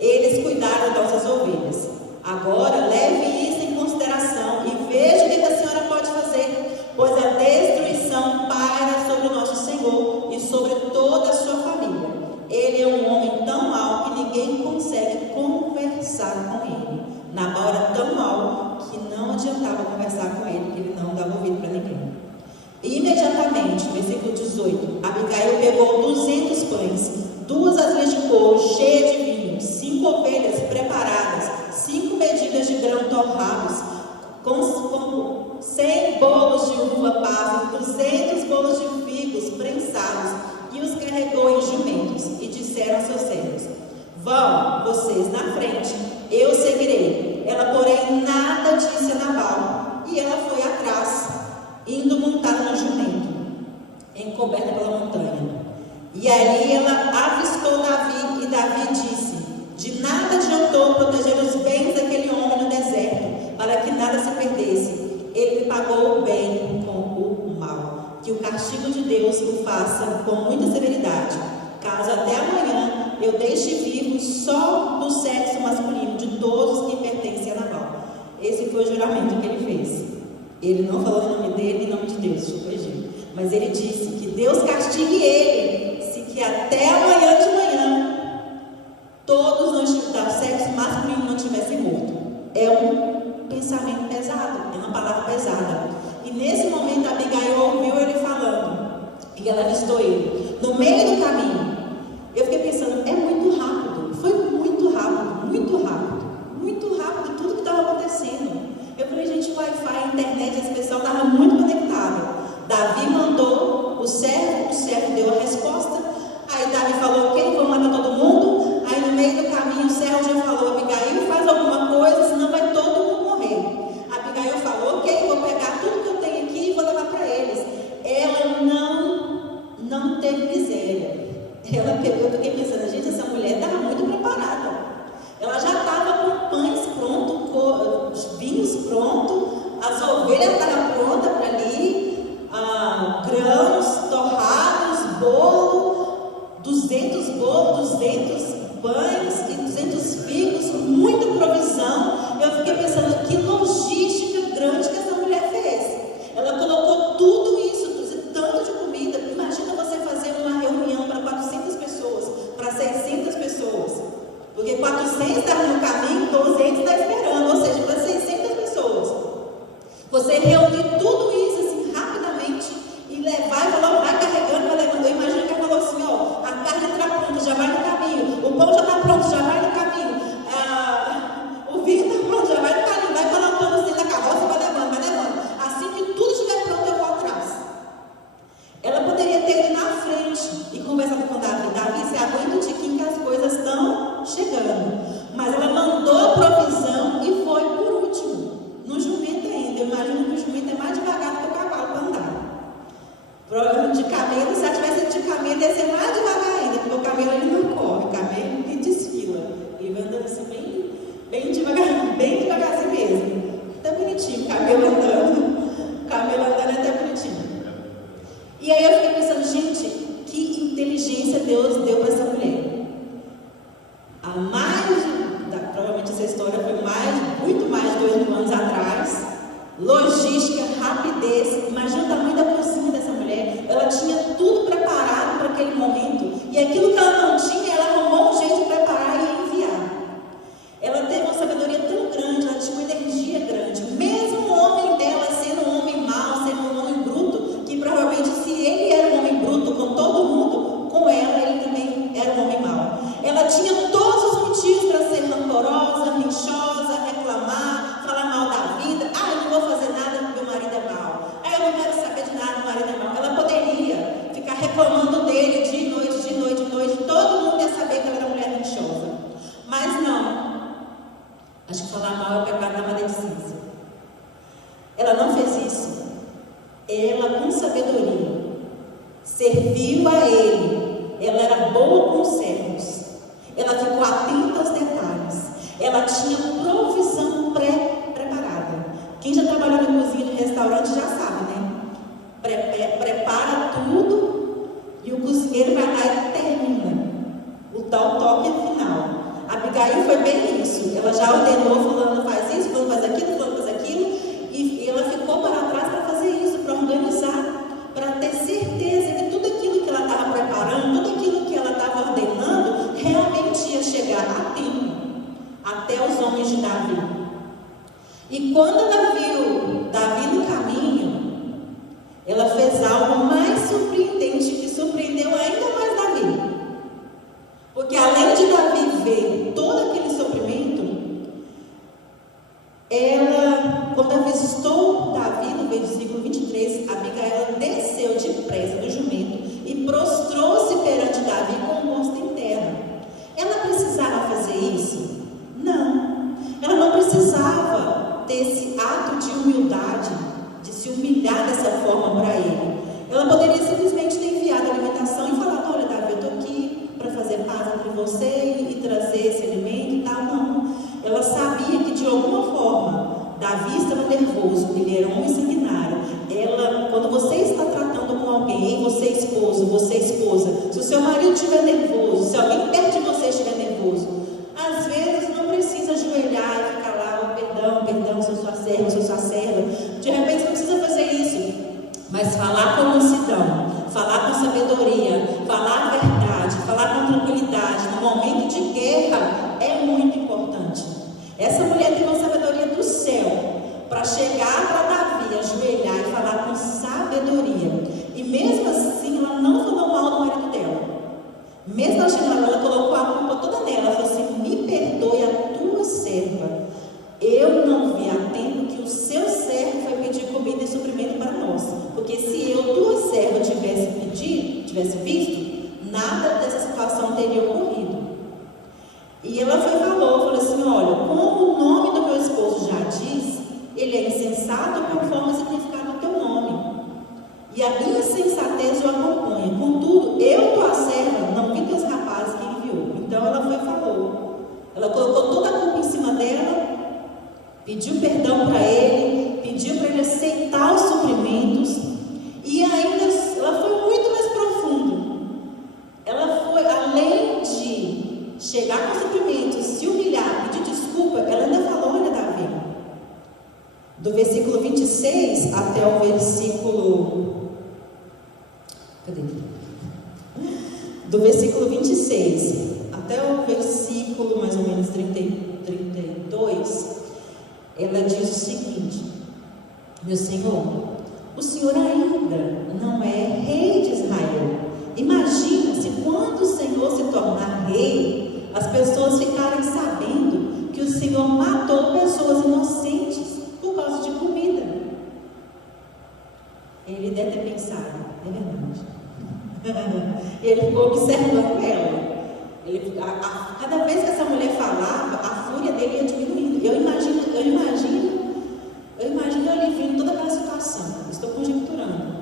eles cuidaram das nossas ovelhas. Agora leve isso em consideração e veja o que a senhora pode fazer, pois a destruição paira sobre o nosso Senhor e sobre toda a sua família. Ele é um homem tão mau que ninguém consegue conversar com ele. Nabal era tão mau que não adiantava conversar com ele, que ele não dava ouvido para ninguém. Imediatamente, versículo 18, Abigail pegou 200 pães, 2 vasilhas de couro cheias de vinho, 5 ovelhas preparadas, 5 medidas de grão torrados, com 100 bolos de uva passa, 200 bolos de figos prensados, e os carregou em jumentos, e disseram a seus servos: vão vocês na frente, eu seguirei. Ela, porém, nada disse a Nabal, e ela foi atrás, indo montada no jumento, encoberta pela montanha. E ali ela avistou Davi, e Davi disse: de nada adiantou proteger os bens daquele homem no deserto, para que nada se perdesse. Ele pagou o bem com o mal. Que o castigo de Deus o faça com muita severidade, caso até amanhã eu deixe vivo só do sexo masculino de todos que pertencem a Nabal. Esse foi o juramento que ele fez. Ele não falou em nome dele, em nome de Deus, corrigiu. Mas ele disse que Deus castigue ele, se que até amanhã de manhã todos do sexo masculino não tivessem morto. É um pensamento pesado, é uma palavra pesada. E nesse momento Abigail ouviu ele falando, e ela avistou ele no meio do caminho. Eu fiquei pensando, é muito rápido, foi muito rápido, muito rápido, muito rápido tudo que estava acontecendo. Eu falei, gente, o Wi-Fi, a internet, esse pessoal estava muito conectado. Davi mandou o servo deu a resposta. Aí Davi falou, ok, vamos matar todo mundo. Aí no meio do caminho o servo já falou, Abigail, faz alguma coisa, senão vai todo mundo morrer. Abigail falou, ok, vou pegar tudo que eu tenho aqui e vou levar para eles. Ela não teve miséria. Ela pegou, eu fiquei pensando, gente, essa mulher estava muito preparada. Ela já estava com pães prontos, vinhos prontos, as ovelhas estavam prontas para ali, grãos torrados, bolo, 200 bolos, 200 pães e 200 figos, muita provisão. Eu fiquei pensando, que logística grande que essa mulher fez. Ela colocou tudo isso, tanto de comida. Imagina você fazer uma reunião para 400 pessoas, para 600 pessoas. Porque 400 estavam no caminho, 200 está esperando, ou seja, para 600 pessoas. Você reunir tudo isso assim rapidamente e levar e falar, vai carregando, vai levando. Eu imagino que ela falou assim, ó, a carne está pronta, já vai no caminho, o pão já está pronto, já vai no caminho, o vinho está pronto, já vai no caminho, vai colocando assim na carroça, vai levando, vai levando. Assim que tudo estiver pronto, eu vou atrás. Ela poderia ter ido na frente e conversado com Davi. Davi, você aguenta um tiquinho que as coisas estão chegando. Mas ela mandou a provisão e foi por último, no jumento ainda. Eu imagino que o jumento é mais devagar do que o cavalo para andar. Provavelmente de camelo, se ela tivesse de camelo, ia ser mais devagar ainda, porque o camelo ele não corre, o camelo ele desfila. ela ficou atenta aos detalhes. Ela tinha provisão preparada. Quem já trabalhou na cozinha de restaurante já sabe, né? Prepara tudo e o cozinheiro vai lá e termina. O tal toque final. A Abigail foi bem isso. Ela já ordenou, fulano faz isso, fulano faz aquilo, e ela ficou para trás para fazer isso, para organizar, para ter certeza que tudo aquilo que ela estava preparando, tudo aquilo que ela estava ordenando, realmente ia chegar a tempo, até os homens de Davi. E quando ela viu Davi no caminho, ela fez algo mais surpreendente, que surpreendeu ainda mais Davi. Porque além de Davi ver todo aquele sofrimento, quando avistou Davi, no versículo 23, Abigail desceu depressa do jumento e prostrou-se perante Davi com o rosto em terra. Ela precisava fazer isso? Não. Ela não precisava ter esse ato de humildade, de se humilhar dessa forma para ele. Ela poderia simplesmente ter enviado a alimentação e falar: olha, Davi, eu estou aqui para fazer paz entre você e trazer esse alimento e tal. Não. Ela sabia que de alguma forma Davi estava nervoso, ele era um homem sanguinário. Quando você está tratando com alguém, você é esposa, se o seu marido estiver nervoso, se alguém perto de você estiver nervoso, às vezes não precisa ajoelhar e ficar lá: perdão, sou sua serva. De repente não precisa fazer isso, mas falar com mansidão, falar com sabedoria, falar a verdade, falar com tranquilidade no momento de guerra é muito importante. Essa mulher tem uma sabedoria do céu para chegar para Davi, ajoelhar e falar com sabedoria. E mesmo assim, ela não falou mal do marido dela. Mesmo ela chegando, ela colocou a culpa toda nela. Ela falou assim: me perdoe a tua serva. Eu não vi a tempo que o seu servo foi pedir comida e suprimento para nós. Porque se eu, tua serva, tivesse visto, nada dessa situação teria ocorrido. E ela falou assim: olha, como o nome do meu esposo já diz, ele é insensato conforme o significado do teu nome. E a insensatez o acompanha. Contudo, eu, tua serva, não vi teus rapazes que enviou. Então ela falou. Ela colocou toda a culpa em cima dela, pediu perdão para ele, pediu para ele aceitar os suprimentos, e ainda ela foi muito mais profundo. Ela foi, além de chegar com os suprimentos, se humilhar, pedir desculpa, ela ainda falou: olha, Davi, do versículo 26 até o versículo... Do versículo 26 até o versículo mais ou menos 32, ela diz o seguinte: meu Senhor, o Senhor ainda não é rei de Israel. Imagina se quando o Senhor se tornar rei, as pessoas ficarem sabendo que o Senhor matou pessoas inocentes por causa de comida. Ele deve ter pensado: é verdade. Ele ficou observando ela. Cada vez que essa mulher falava, a fúria dele ia diminuindo. Eu imagino ele vendo toda aquela situação. Estou conjecturando.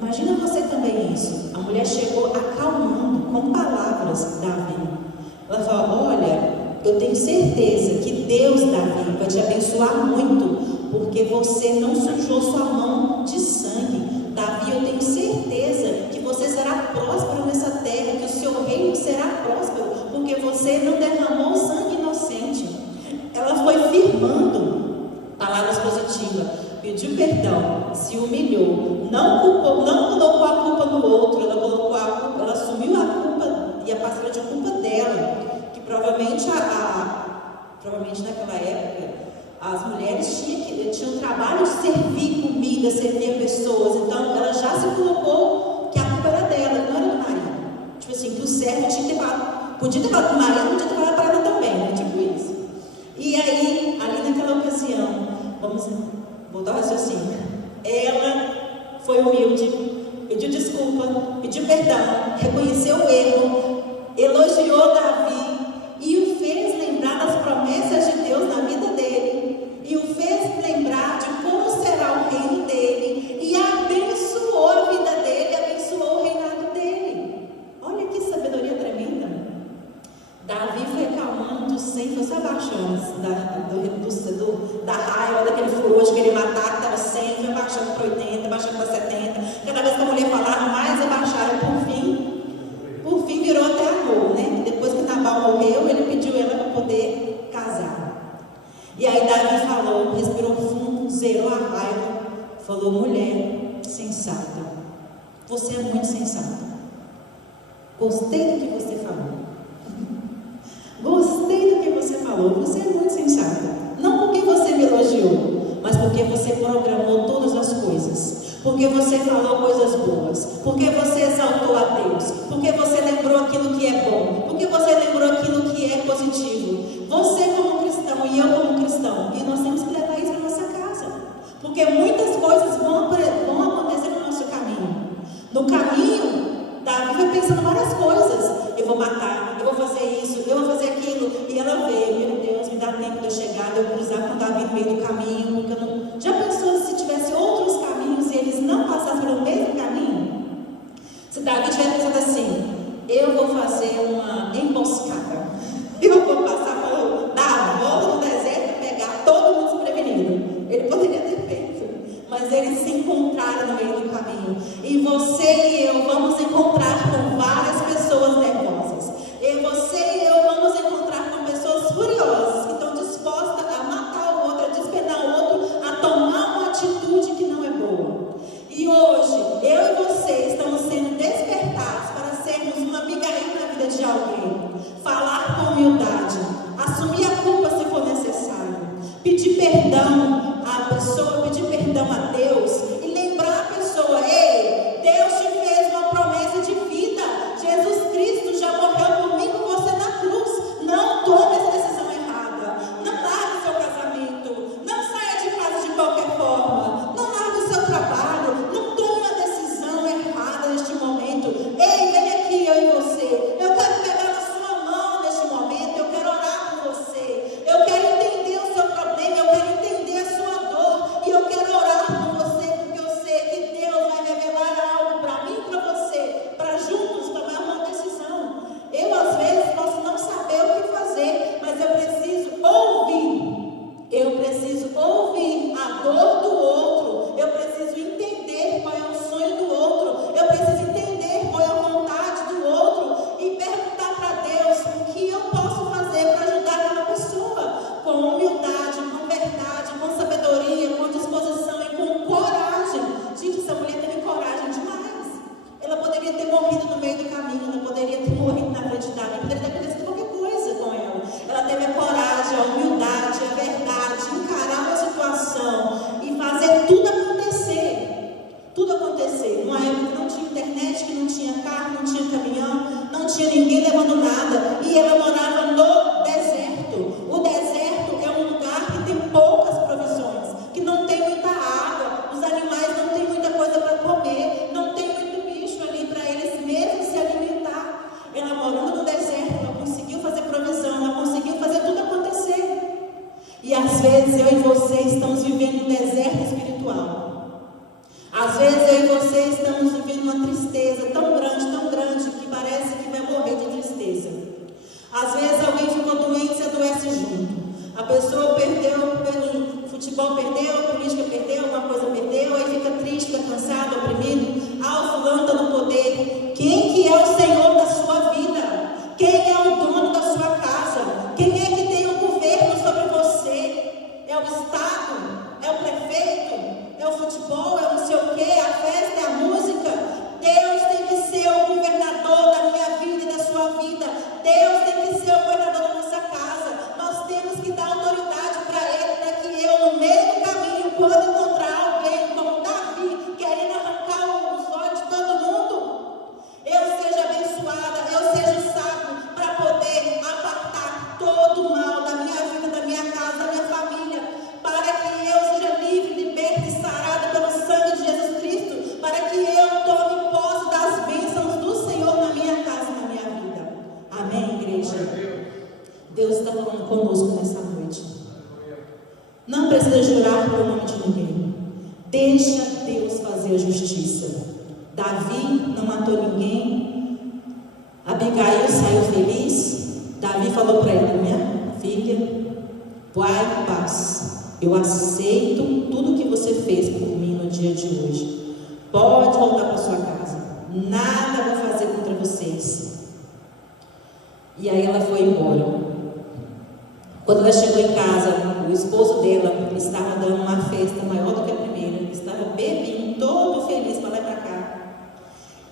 Imagina você também isso. A mulher chegou acalmando com palavras Davi. Ela falou: olha, eu tenho certeza que Deus, Davi, vai te abençoar muito, porque você não sujou sua mão de sangue. Davi, eu tenho certeza que você será próspero nessa terra, que o seu reino será próspero, porque você não derramou sangue inocente. Ela foi firmando palavras positivas, pediu perdão, se humilhou, não colocou a culpa no outro, ela assumiu a culpa e a parcela de culpa dela, que provavelmente naquela época as mulheres tinham o trabalho de servir comida, servir pessoas. Então ela já se colocou que a culpa era dela, não era do marido. Tipo assim, que o servo podia ter falado com o marido, podia ter falado para ela também, né? Tipo isso. E aí, ali naquela ocasião, vamos voltar ao raciocínio, ela foi humilde, pediu desculpa, pediu perdão, reconheceu o erro, elogiou Davi e o fez lembrar das promessas de Deus na vida dele, e o fez lembrar de como será o reino dele, e abençoou a vida dele, abençoou o reinado dele. Olha que sabedoria tremenda. 100 foi se abaixando da raiva, daquele furor de querer matar, que estava 100, foi abaixando para 80, abaixando para 70. Cada vez que a mulher falava, mais abaixaram. Por fim virou até amor, né? Depois que Nabal morreu, ele pediu ela para poder casar. E aí Davi falou, respirou fundo, zerou a raiva, falou: mulher sensata, você é muito sensata. Gostei do que você falou. Gostei do que você falou. Você é muito sensata. Não porque você me elogiou, mas porque você programou todas as coisas. Porque você falou coisas boas. Porque você exaltou a Deus. Porque você lembrou aquilo que é bom. Porque você lembrou aquilo que é positivo. Você como cristão e eu como cristão. E nós temos que levar isso para nossa casa. Porque muitas coisas vão acontecer no nosso caminho. No caminho, Davi vai pensando várias coisas. Eu vou matar, eu vou fazer isso, eu vou fazer aquilo. E ela veio: meu Deus, me dá tempo de eu chegar, de eu cruzar com Davi no meio do caminho. Porque eu não... Já pensou se tivesse outros caminhos e eles não passassem pelo mesmo caminho? Se Davi tivesse pensado assim: eu vou fazer uma emboscada, eu vou passar dar a volta no deserto e pegar todo mundo desprevenido. Ele poderia ter feito, mas eles se encontraram no meio do caminho. E você e eu vamos encontrar com várias pessoas nervosas. E você e eu vamos encontrar com pessoas furiosas que estão dispostas a matar o outro, a despenar o outro, a tomar uma atitude que não é boa. E hoje, eu e você estamos sendo despertados para sermos uma Abigail na vida de alguém. Falar com humildade, assumir a culpa se for necessário, pedir perdão à pessoa, pedir perdão a Deus e lembrar a pessoa: ei, Deus te fez uma promessa de vida. Jesus Cristo já morreu por mim, por você na cruz. Não tome essa decisão errada. Não largue seu casamento. Não saia de casa de qualquer forma. Não largue o seu trabalho. Não tome uma decisão errada neste momento. Ei, vem aqui, eu e você. Eu quero pegar na sua mão neste momento. Eu quero orar com você. Eu quero entender o seu problema. Eu quero entender a sua dor. E eu quero orar com você, porque eu sei que Deus vai revelar algo para mim e para você, para juntos tomar uma decisão. Eu, às vezes, posso não saber o que fazer, mas eu preciso ouvir. Eu preciso ouvir a dor do outro. Eu preciso entender qual é o sonho do outro. Eu preciso entender qual é a vontade do outro e perguntar para Deus o que eu posso fazer para ajudar aquela pessoa, com humildade, com verdade, com sabedoria, com disposição e com coragem. Gente, essa mulher teve coragem demais. Ela poderia ter morrido no meio do caminho, ela poderia ter morrido na frente de Davi, poderia ter acontecido qualquer coisa com ela. Ela teve a coragem, a humildade, a verdade, encarar uma situação e fazer tudo acontecer. Tudo acontecer. Numa época que não tinha internet, que não tinha carro, não tinha caminhão, não tinha ninguém levando nada. E ela morava no deserto. O deserto é um lugar que tem poucas provisões, que não tem muita água, os animais não têm muita coisa para comer, não tem muito bicho ali para eles mesmos se alimentar. Ela morando no deserto, ela conseguiu fazer provisão, ela conseguiu fazer tudo acontecer. E às vezes eu e você estamos vivendo um deserto espiritual. Às vezes eu e você estamos vivendo uma tristeza tão grande, que parece que vai morrer de tristeza. Às vezes alguém ficou doente e adoece junto. A pessoa perdeu, pelo futebol perdeu, a política perdeu, alguma coisa perdeu, aí fica triste, fica cansado, oprimido. Ah, o fulano está no poder. Quem que é o Senhor da sua vida? Quem é o dono da sua casa? Quem é que tem o governo sobre você? É o Estado? É o prefeito? É o futebol? É não sei o quê? A festa? É a música? Deus tem que ser o governador da minha vida e da sua vida. Deus tem que ser o governador da nossa casa. Nós temos que dar autoridade para Ele, para que eu, no meio do caminho, quando encontrar alguém como Davi, querendo arrancar os olhos de todo mundo, eu seja abençoada, eu seja sábio para poder apartar todo o mal da minha vida, da minha casa, da minha família, para que eu seja livre, liberta e sarada pelo sangue de Jesus Cristo, para que eu tome posse das bênçãos do Senhor na minha casa e na minha vida. Amém, igreja? Deus está falando conosco nessa noite. Não precisa jurar pelo nome de ninguém. Deixa Deus fazer a justiça. Davi não matou ninguém. Abigail saiu feliz. Davi falou para ela: minha filha, vai em paz. Eu aceito tudo que você fez por mim no dia de hoje. Pode voltar para sua casa. Nada vou fazer contra vocês. E aí ela foi embora. Quando ela chegou em casa, o esposo dela estava dando uma festa maior do que a primeira. Estava bebinho, todo feliz para lá e para cá.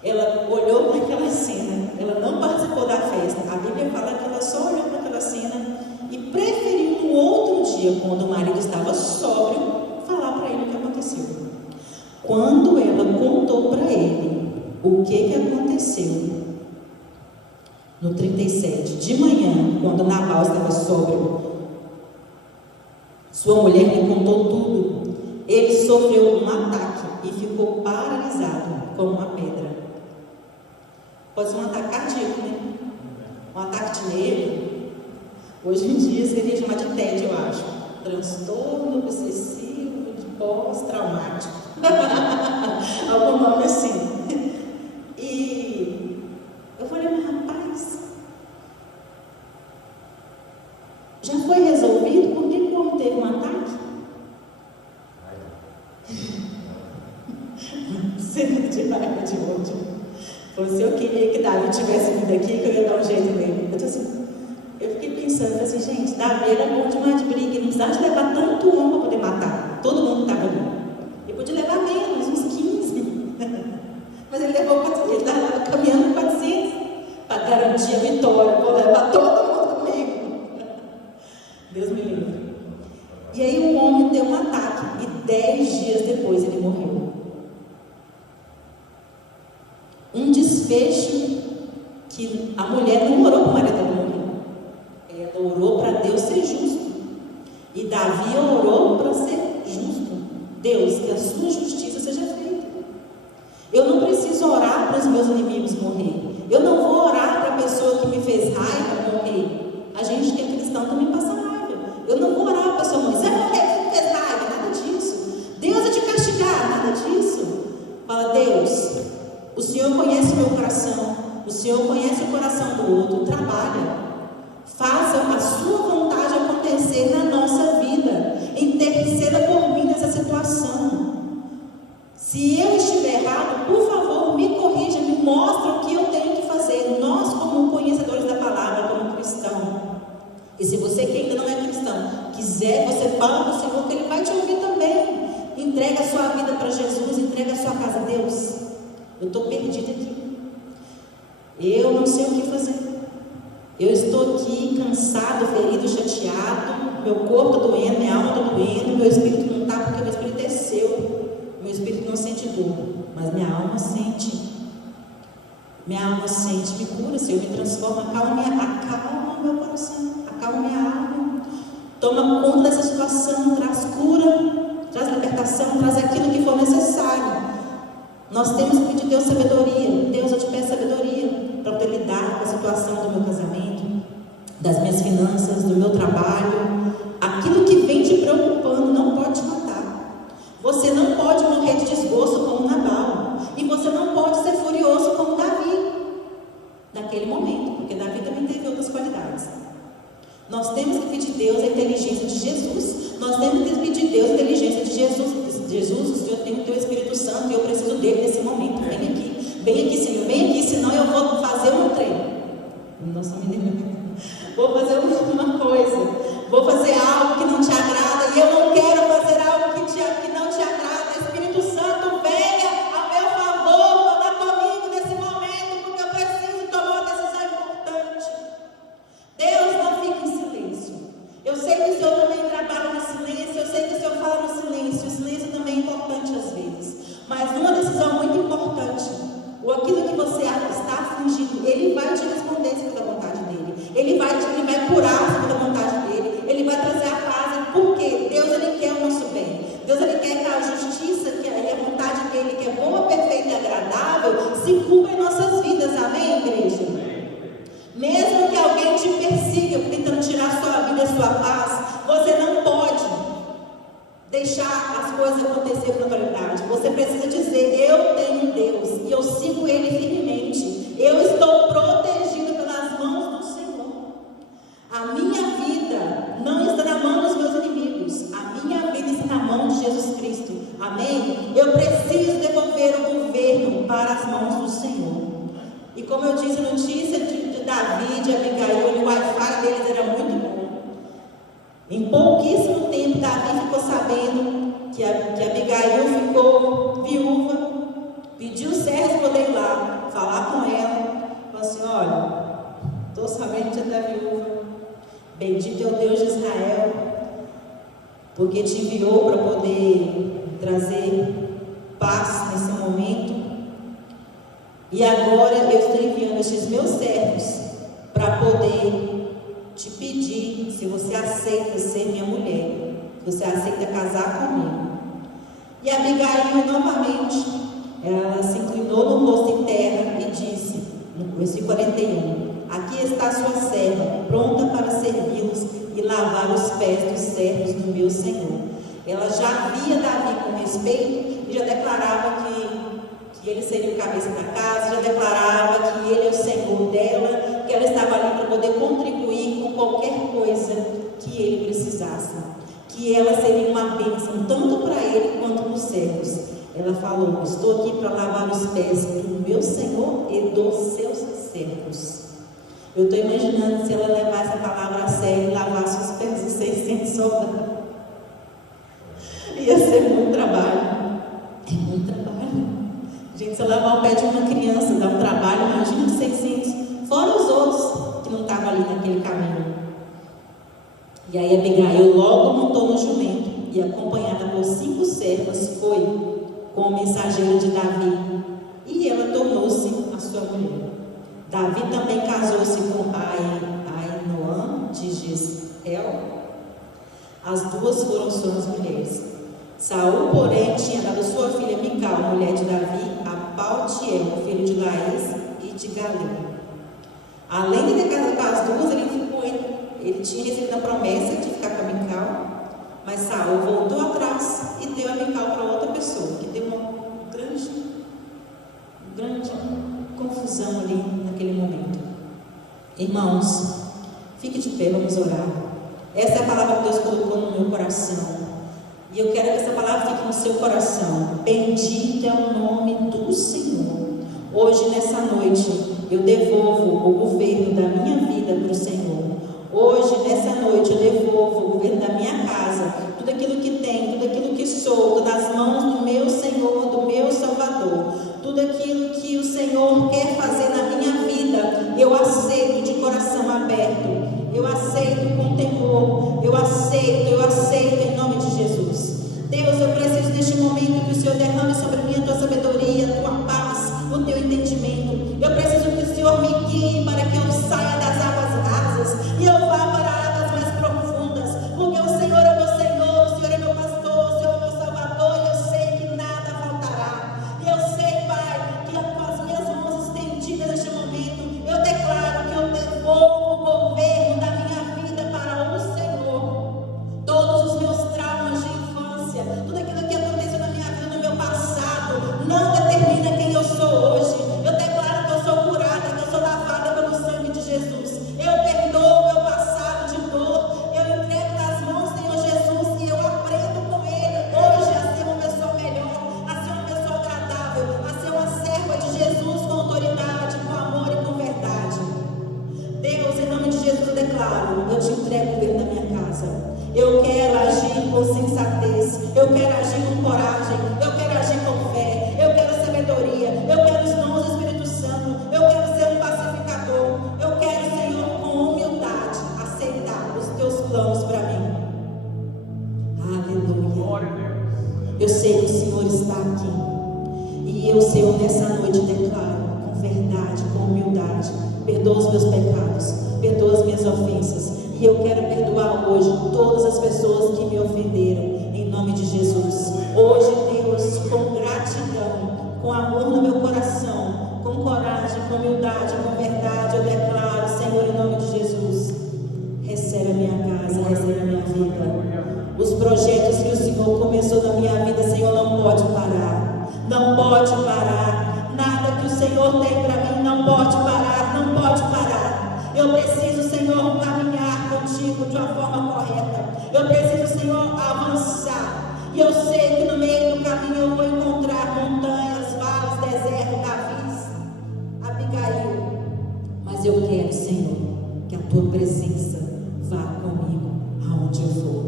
Ela olhou para aquela cena. Ela não participou da festa. A Bíblia fala que ela só olhou para aquela cena e preferiu no outro dia, quando o marido estava sóbrio, falar para ele o que aconteceu. Quando ela contou para ele o que aconteceu, no 37, de manhã, quando Nabal estava sóbrio, sua mulher lhe contou tudo. Ele sofreu um ataque e ficou paralisado como uma pedra. Pode ser um ataque cardíaco, né? Um ataque de nervo. Hoje em dia seria chamado de TED, eu acho. Transtorno obsessivo de pós-traumático. Algum nome assim. E eu falei, mas rapaz, já foi resolvido? Por que o homem teve um ataque? Cena de raiva de ódio. Se eu queria que Davi tivesse vindo aqui, que eu ia dar um jeito nele. Eu fiquei pensando assim, gente, Davi era bom demais de briga, ele não precisava de levar tanto homem para poder matar todo mundo que estava ali. Ele podia levar menos, uns 15. Mas ele levou 400, ele estava caminhando 400 para garantir a vitória. Vou levar todo mundo comigo. Deus me livre. E aí o homem deu um ataque e 10 dias depois ele morreu. Um desfecho que a mulher não orou para o marido dela morrer. Ela orou para Deus ser justo. E Davi orou para ser justo. Deus, que a sua justiça seja feita. Eu não preciso orar para os meus inimigos morrer. Eu não vou orar para a pessoa que me fez raiva morrer. A gente que é cristão também passa raiva. Eu não vou orar para a pessoa morrer. Você vai morrer, você me fez raiva, nada disso. Deus vai te castigar, nada disso. Fala, Deus, o Senhor conhece o meu coração, o Senhor conhece o coração do outro, trabalha, faça a sua vontade acontecer na nossa vida, interceda por mim nessa situação. Se eu estiver errado, por favor, me corrija, me mostre o que eu tenho que fazer. Nós, como conhecedores da palavra, como cristão, e se você que ainda não é cristão, quiser, você fala para o Senhor que Ele vai te ouvir também. Entrega a sua vida para Jesus, entrega a sua casa a Deus. Eu estou perdida aqui. Eu não sei o que fazer. Eu estou aqui cansado, ferido, chateado. Meu corpo está doendo, minha alma está doendo. Meu espírito não está, porque meu espírito é seu. Meu espírito não sente dor, mas minha alma sente. Minha alma sente, me cura, Senhor, me transforma, acalma meu coração, acalma minha alma. Toma conta dessa situação, traz cura, traz libertação, traz aquilo que for necessário. Nós temos que pedir a Deus sabedoria. Deus, eu te peço sabedoria para poder lidar com a situação do meu casamento, das minhas finanças, do meu trabalho. Aquilo que vem te preocupando não pode te matar. Você não pode morrer de desgosto como Nabal. E você não pode ser furioso como Davi, naquele momento, porque Davi também teve outras qualidades. Nós temos que pedir a Deus a inteligência de Jesus. Nós temos que pedir a Deus a inteligência de Jesus. Jesus, o Senhor tem o teu Espírito Santo e eu preciso dele nesse momento. Vem aqui, Senhor, vem aqui, senão eu vou fazer um trem. Nossa, menina, vou fazer uma coisa, vou fazer algo que não te agrada e eu não quero fazer algo que não te agrada. Espírito Santo, venha a meu favor, fala comigo nesse momento, porque eu preciso tomar uma decisão importante. Deus, não fique em silêncio. Eu sei que o Senhor também trabalha no silêncio, eu sei que o Senhor fala no silêncio. O silêncio também é importante às vezes, mas numa decisão muito importante, ou aquilo que você está afligindo, Ele vai te responder segundo a vontade dEle. Ele vai curar segundo a vontade dEle. Ele vai trazer a paz. Por quê? Deus, Ele quer o nosso bem. Deus, Ele quer que a justiça, que a vontade dEle, que é boa, perfeita e agradável, se cumpra em nossas vidas. Amém, igreja? Mesmo que alguém te persiga, tentando tirar sua vida e sua paz, você não pode deixar as coisas acontecer com naturalidade. Você precisa dizer, eu tenho Deus e eu sigo Ele firmemente. Eu estou protegido pelas mãos do Senhor. A minha vida Amém? Eu preciso devolver o governo para as mãos do Senhor. E como eu disse, a notícia de Davi, de Abigail, o Wi-Fi deles era muito bom. Em pouquíssimo tempo, Davi ficou sabendo que Abigail ficou viúva, pediu os servos para poder ir lá, falar com ela, falou assim: olha, estou sabendo que você está viúva, bendito é o Deus de Israel, porque te enviou para poder trazer paz nesse momento. E agora eu estou enviando estes meus servos para poder te pedir se você aceita ser minha mulher, se você aceita casar comigo. E Abigail novamente, ela se inclinou no rosto em terra e disse, no versículo 41, aqui está sua serva, pronta para servi-los e lavar os pés dos servos do meu Senhor. Ela já via Davi com respeito e já declarava que ele seria o cabeça da casa, já declarava que ele é o Senhor dela, que ela estava ali para poder contribuir com qualquer coisa que ele precisasse, que ela seria uma bênção tanto para ele quanto para os servos. Ela falou: estou aqui para lavar os pés do meu Senhor e dos seus servos. Eu estou imaginando se ela levasse a palavra a sério e lavasse os pés dos 600 soldados. Ia ser muito trabalho. É muito trabalho. Gente, se eu lavar o pé de uma criança dá um trabalho, imagina 600, fora os outros que não estavam ali naquele caminho. E aí Abigail logo montou no jumento e, acompanhada por 5 servas, foi com o mensageiro de Davi, e ela tornou-se a sua mulher. Davi também casou-se com Ainoã de Jezreel. As duas foram suas mulheres. Saul, porém, tinha dado sua filha Mical, mulher de Davi, a Paltiel, filho de Laís e de Galil. Além de ter casado com as duas, ele tinha recebido a promessa de ficar com a Mical, mas Saul voltou atrás e deu a Mical para outra pessoa, que deu uma grande confusão ali naquele momento. Irmãos, fique de pé, vamos orar. Essa é a palavra que Deus colocou no meu coração. E eu quero que essa palavra fique no seu coração. Bendito é o nome do Senhor. Hoje, nessa noite, eu devolvo o governo da minha vida para o Senhor. Hoje, nessa noite, eu devolvo o governo da minha casa, tudo aquilo que tenho, tudo aquilo que sou, nas mãos do meu Senhor, do meu Salvador. Tudo aquilo que o Senhor quer fazer na minha vida, eu aceito de coração aberto. Eu aceito com temor, eu aceito em nome de Jesus. Deus, eu preciso neste momento que o Senhor derrame sobre mim a tua sabedoria, a tua paz, o teu entendimento. Eu preciso que o Senhor me guie para que eu saia das águas rasas e eu vá para águas mais profundas, porque o Senhor é meu Senhor, o Senhor é meu pastor, o Senhor é meu Salvador, e eu sei que nada faltará. E eu sei, Pai, que com as minhas mãos estendidas neste momento, eu declaro que eu devolvo o governo da minha vida para o Senhor. Todos os meus traumas de infância, tudo aquilo que aconteceu na minha vida, no meu passado, não determina quem eu sou hoje. Eu declaro que eu sou curada, que eu sou lavada pelo sangue de Jesus. Eu perdoo o meu passado de dor, eu entrego nas mãos do Senhor Jesus e eu aprendo com Ele hoje a ser uma pessoa melhor, a ser uma pessoa agradável, a ser uma serva de Jesus com autoridade, com amor e com verdade. Deus, em nome de Jesus, eu declaro, eu te entrego o governo da minha casa. Eu quero agir com sensatez, eu quero agir com coragem, eu quero agir com fé, eu quero sabedoria, eu quero os dons do Espírito Santo, eu quero ser um pacificador, eu quero, Senhor, com humildade, aceitar os teus planos para mim. Aleluia. Eu sei que o Senhor está aqui, e eu, Senhor, nessa noite declaro com verdade, com humildade, perdoa os meus pecados, perdoa as minhas ofensas. E eu quero perdoar hoje todas as pessoas que me ofenderam, em nome de Jesus. Hoje, Deus, com gratidão, com amor no meu coração, com coragem, com humildade, com verdade, eu declaro, Senhor, em nome de Jesus, recebe a minha casa, recebe a minha vida. Os projetos que o Senhor começou na minha vida, Senhor, não pode parar. Não pode parar. Nada que o Senhor tem para mim não pode parar, não pode parar. Eu preciso, Senhor, caminhar contigo de uma forma correta. Eu preciso, Senhor, avançar. E eu sei que no meio do caminho caminho eu vou encontrar montanhas, vales, desertos, navios, Abigail. Mas eu quero, Senhor, que a tua presença vá comigo aonde eu for.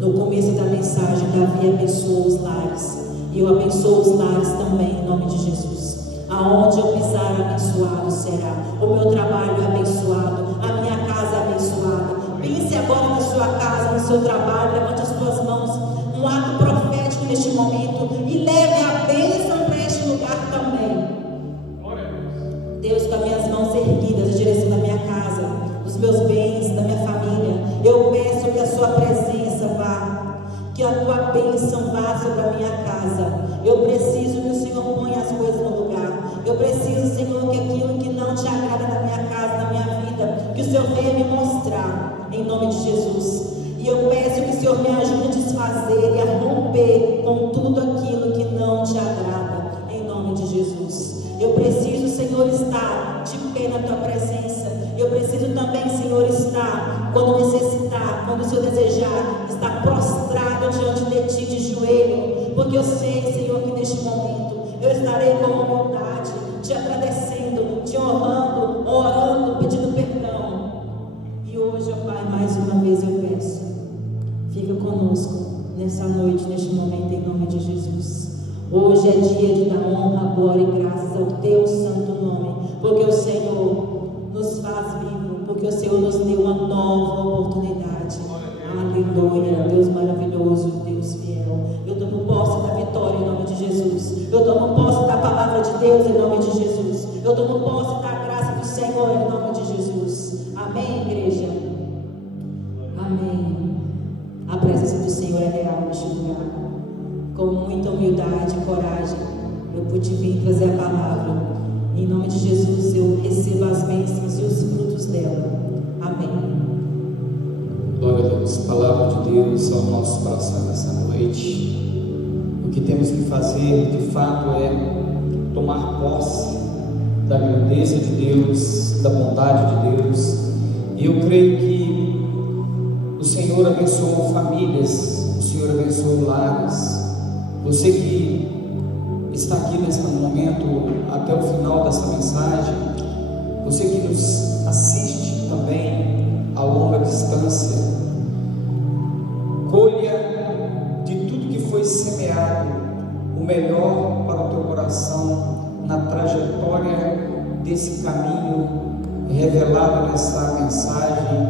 No começo da mensagem, Davi abençoou os lares, e eu abençoo os lares também, em nome de Jesus. Aonde eu pisar, abençoado será. O meu trabalho é abençoado, a minha casa é abençoada. Pense agora na sua casa, no seu trabalho, levante as suas mãos, um ato profético neste momento, e leve a bênção para este lugar também. Deus, com as minhas mãos erguidas, em direção da minha casa, dos meus bens, da minha família, eu peço que a sua presença vá, que a tua bênção vá sobre a minha casa. Eu preciso que o Senhor ponha as coisas no lugar. Eu preciso, Senhor, que aquilo que não te agrada na minha casa, na minha vida, que o Senhor venha me mostrar, em nome de Jesus. E eu peço que o Senhor me ajude a desfazer e a romper com tudo aquilo que não te agrada, em nome de Jesus. Eu preciso, Senhor, estar de pé na tua presença. Eu preciso também, Senhor, estar, quando necessitar, quando o Senhor desejar, estar prostrado diante de ti, de joelho, porque eu sei, Senhor, que neste momento eu estarei com humildade, te agradecendo, te honrando, orando, pedindo perdão. E hoje, ó Pai, mais uma vez eu peço, fica conosco nessa noite, neste momento, em nome de Jesus. Hoje é dia de dar honra, glória e graças ao teu santo nome, porque o Senhor nos faz vivo, porque o Senhor nos deu uma nova oportunidade. Aleluia, Deus maravilhoso, Deus fiel. Eu tomo posse da vitória em nome de Jesus. Eu tomo posse da palavra de Deus em nome de Jesus. Eu tomo posse da graça do Senhor em nome de Jesus. Amém, igreja? Amém. A presença do Senhor é real neste lugar. Com muita humildade e coragem, eu pude vir trazer a palavra. Em nome de Jesus, eu recebo as bênçãos e os frutos dela. Amém. Glória a Deus. Palavra de Deus ao nosso coração nessa noite. O que temos que fazer, de fato, é tomar posse da grandeza de Deus, da bondade de Deus. E eu creio que o Senhor abençoou famílias, o Senhor abençoou lares. Você que está aqui nesse momento até o final dessa mensagem, você que nos assiste também a longa distância, colha de tudo que foi semeado o melhor para o teu coração na trajetória desse caminho revelado nessa mensagem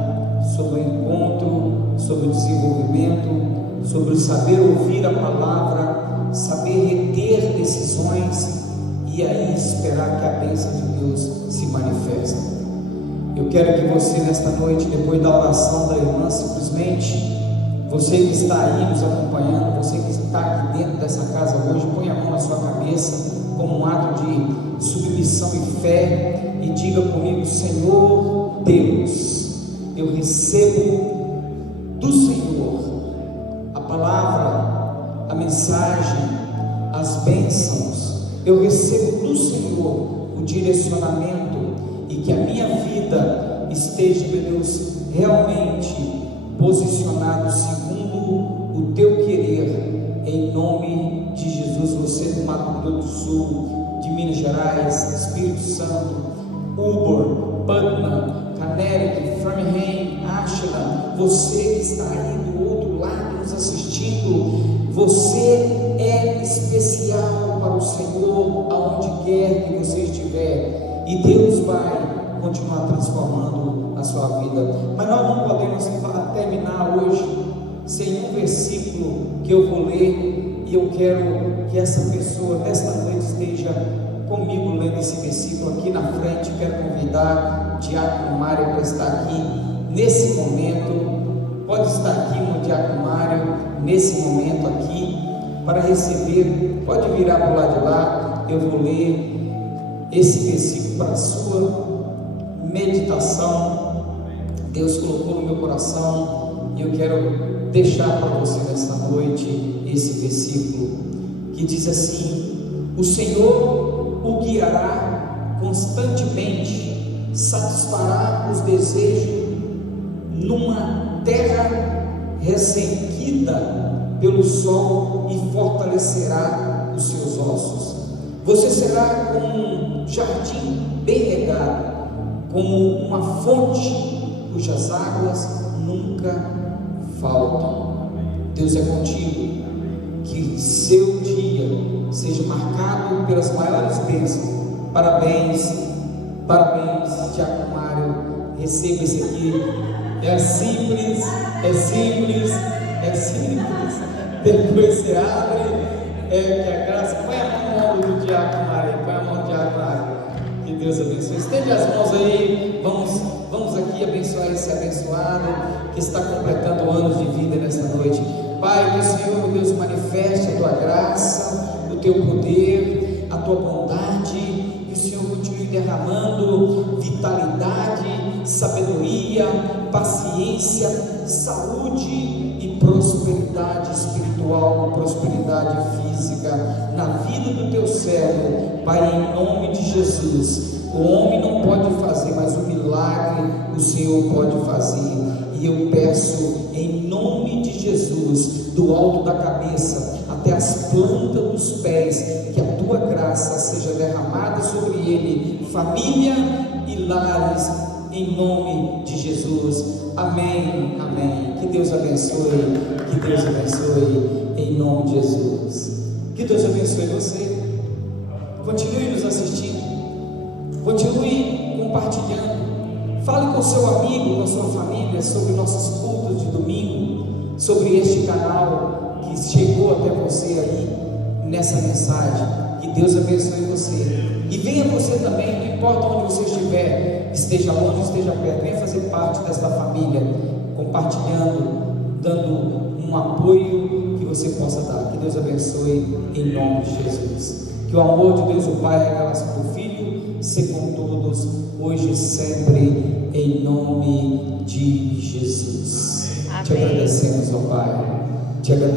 sobre o encontro, sobre o desenvolvimento, sobre o saber ouvir a palavra, saber reter decisões e aí esperar que a bênção de Deus se manifeste. Eu quero que você nesta noite, depois da oração da irmã, simplesmente, você que está aí nos acompanhando, você que está aqui dentro dessa casa hoje, põe a mão na sua cabeça como um ato de submissão e fé e diga comigo: Senhor Deus, eu recebo do Senhor a palavra, a mensagem, as bênçãos. Eu recebo do Senhor o direcionamento e que a minha vida esteja, meu Deus, realmente posicionado segundo o teu querer, em nome de Jesus. Você do Mato Grosso do Sul, de Minas Gerais, Espírito Santo, Uber, Putnam, Canérico, Framingham, Ashland, você que está aí do outro lado nos assistindo, você é especial para o Senhor, aonde quer que você estiver, e Deus vai continuar transformando a sua vida. Mas nós não podemos terminar hoje sem um versículo que eu vou ler, e eu quero que essa pessoa nesta noite esteja comigo lendo esse versículo aqui na frente. Quero convidar o Diácono Mário para estar aqui nesse momento. Pode estar aqui no Diácono Mário nesse momento aqui para receber. Pode virar para o lado de lá. Eu vou ler esse versículo para a sua meditação. Deus colocou no meu coração e eu quero deixar para você nessa noite esse versículo que diz assim: o Senhor o guiará constantemente, satisfará os desejos numa terra ressequida pelo sol e fortalecerá os seus ossos. Você será como um jardim bem regado, como uma fonte cujas águas nunca faltam. Deus é contigo. Que seu dia seja marcado pelas maiores bênçãos. Parabéns, parabéns, Diácono Mário. Receba esse aqui. É simples, é simples, é simples. Depois você abre. Que a graça. Põe a mão do Diácono Mário. Põe a mão do Diácono Mário. Que Deus abençoe. Estende as mãos aí. Vamos aqui abençoar esse abençoado que está completando anos de vida nesta noite. Pai, que o Senhor, meu Deus, manifeste a tua graça, o teu poder, a tua bondade, que o Senhor continue derramando vitalidade, sabedoria, paciência, saúde e prosperidade espiritual, prosperidade física na vida do teu servo. Pai, em nome de Jesus. O homem não pode fazer, mas o milagre o Senhor pode fazer. E eu peço em nome de Jesus, do alto da cabeça até as plantas dos pés, que a tua graça seja derramada sobre ele, família e lares, em nome de Jesus. Amém, amém. Que Deus abençoe, que Deus abençoe, em nome de Jesus. Que Deus abençoe você. Continue nos assistindo, continue compartilhando. Fale com seu amigo, com sua família sobre nossos cultos de domingo, sobre este canal que chegou até você aí nessa mensagem. Que Deus abençoe você. E venha você também, não importa onde você estiver, esteja longe, esteja perto, venha fazer parte desta família, compartilhando, dando um apoio que você possa dar. Que Deus abençoe em nome de Jesus. Que o amor de Deus, o Pai, a revelação do Filho, seja com todos, hoje e sempre, em nome de Jesus. Amém. Te agradecemos, ó Pai, te agradecemos.